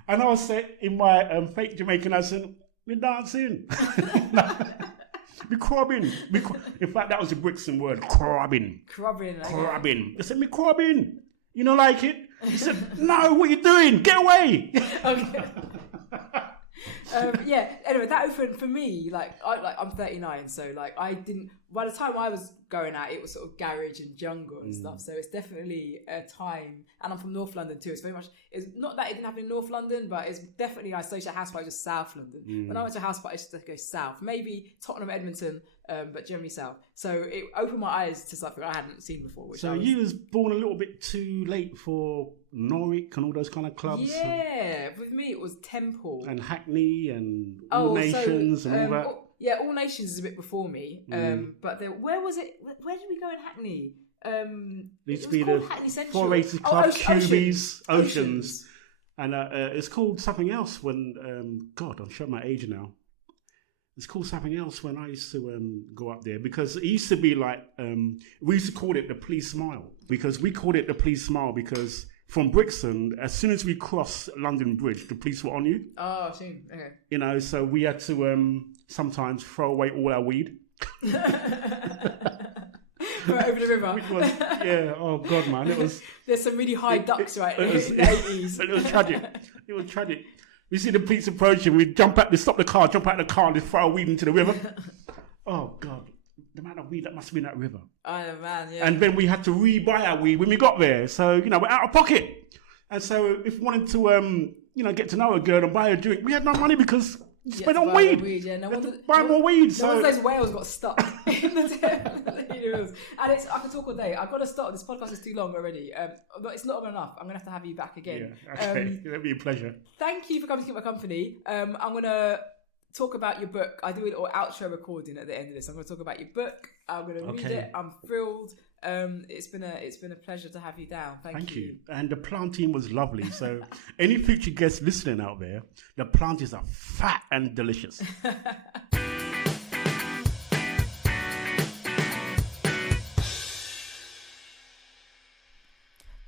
And I would say in my fake Jamaican accent, "Me dancing." Me crabbing. In fact, that was the Brixton word, crabbing. Crabbing. Crabbing. They said, "Me crabbing." You don't like it? He said, "No, what are you doing? Get away." Okay. Yeah. Anyway, that opened for me. I'm 39, so I didn't. By the time I was going out, it was sort of garage and jungle and stuff. So it's definitely a time. And I'm from North London too. It's very much. It's not that it didn't happen in North London, but it's definitely I associate house party just South London. When I went to a house party, I used to go south, maybe Tottenham, Edmonton, but generally south. So it opened my eyes to something I hadn't seen before. So you was born a little bit too late for Norwich and all those kind of clubs. Yeah, with me it was Temple and Hackney and All Nations and all that. All Nations is a bit before me. But where was it? Where did we go in Hackney? It used to be the 480 Club, Cubies, Oceans. And it's called something else when, God, I'm showing my age now. It's called something else when I used to go up there because it used to be like, we used to call it the Police Mile because we called it the Police Mile because from Brixton, as soon as we crossed London Bridge, the police were on you. Oh, I've seen. Okay. You know, so we had to sometimes throw away all our weed. Right over the river. Which was, yeah, oh God, man. It was. There's some really high ducks in the 80s. It was tragic. It was tragic. We see the police approaching. We stop the car, jump out the car, and just throw weed into the river. Oh God, the amount of weed that must have been in that river. Oh man, yeah. And then we had to re-buy our weed when we got there. So we're out of pocket. And so if we wanted to get to know a girl and buy a drink, we had no money because you spent on weed. Yeah, buy more weed. So those whales got stuck in the tail. And I could talk all day. I've got to stop. This podcast is too long already. But it's not enough. I'm going to have you back again. Yeah, okay. That'd be a pleasure. Thank you for coming to keep my company. I'm going to talk about your book. I do an outro recording at the end of this. I'm going to talk about your book. I'm going to read it. I'm thrilled. It's been a pleasure to have you down. Thank you. And the plantain was lovely. So any future guests listening out there, the plantains are fat and delicious.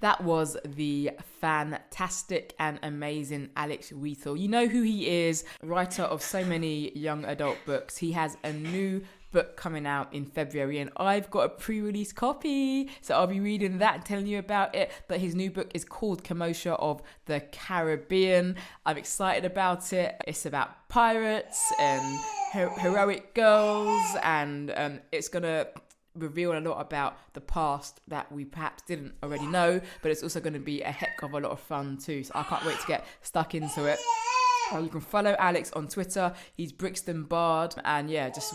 That was the fantastic and amazing Alex Wheatle. You know who he is, writer of so many young adult books. He has a new book coming out in February and I've got a pre-release copy, so I'll be reading that and telling you about it. But his new book is called Commotion of the Caribbean. I'm excited about it. It's about pirates and heroic girls, and it's gonna reveal a lot about the past that we perhaps didn't already know, but it's also going to be a heck of a lot of fun too, so I can't wait to get stuck into it. You can follow Alex on Twitter. He's Brixton Bard, and yeah, just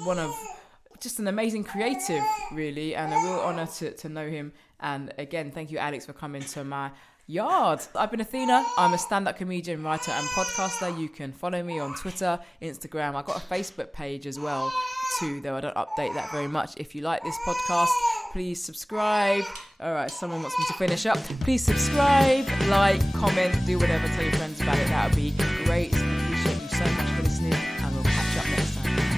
an amazing creative really, and a real honour to know him. And again, thank you Alex for coming to my yard. I've been Athena. I'm a stand-up comedian, writer and podcaster. You can follow me on Twitter, Instagram. I've got a Facebook page as well too, though I don't update that very much. If you like this podcast, please subscribe. All right, someone wants me to finish up. Please subscribe, like, comment, do whatever, tell your friends about it. That would be great. I appreciate you so much for listening, and we'll catch up next time.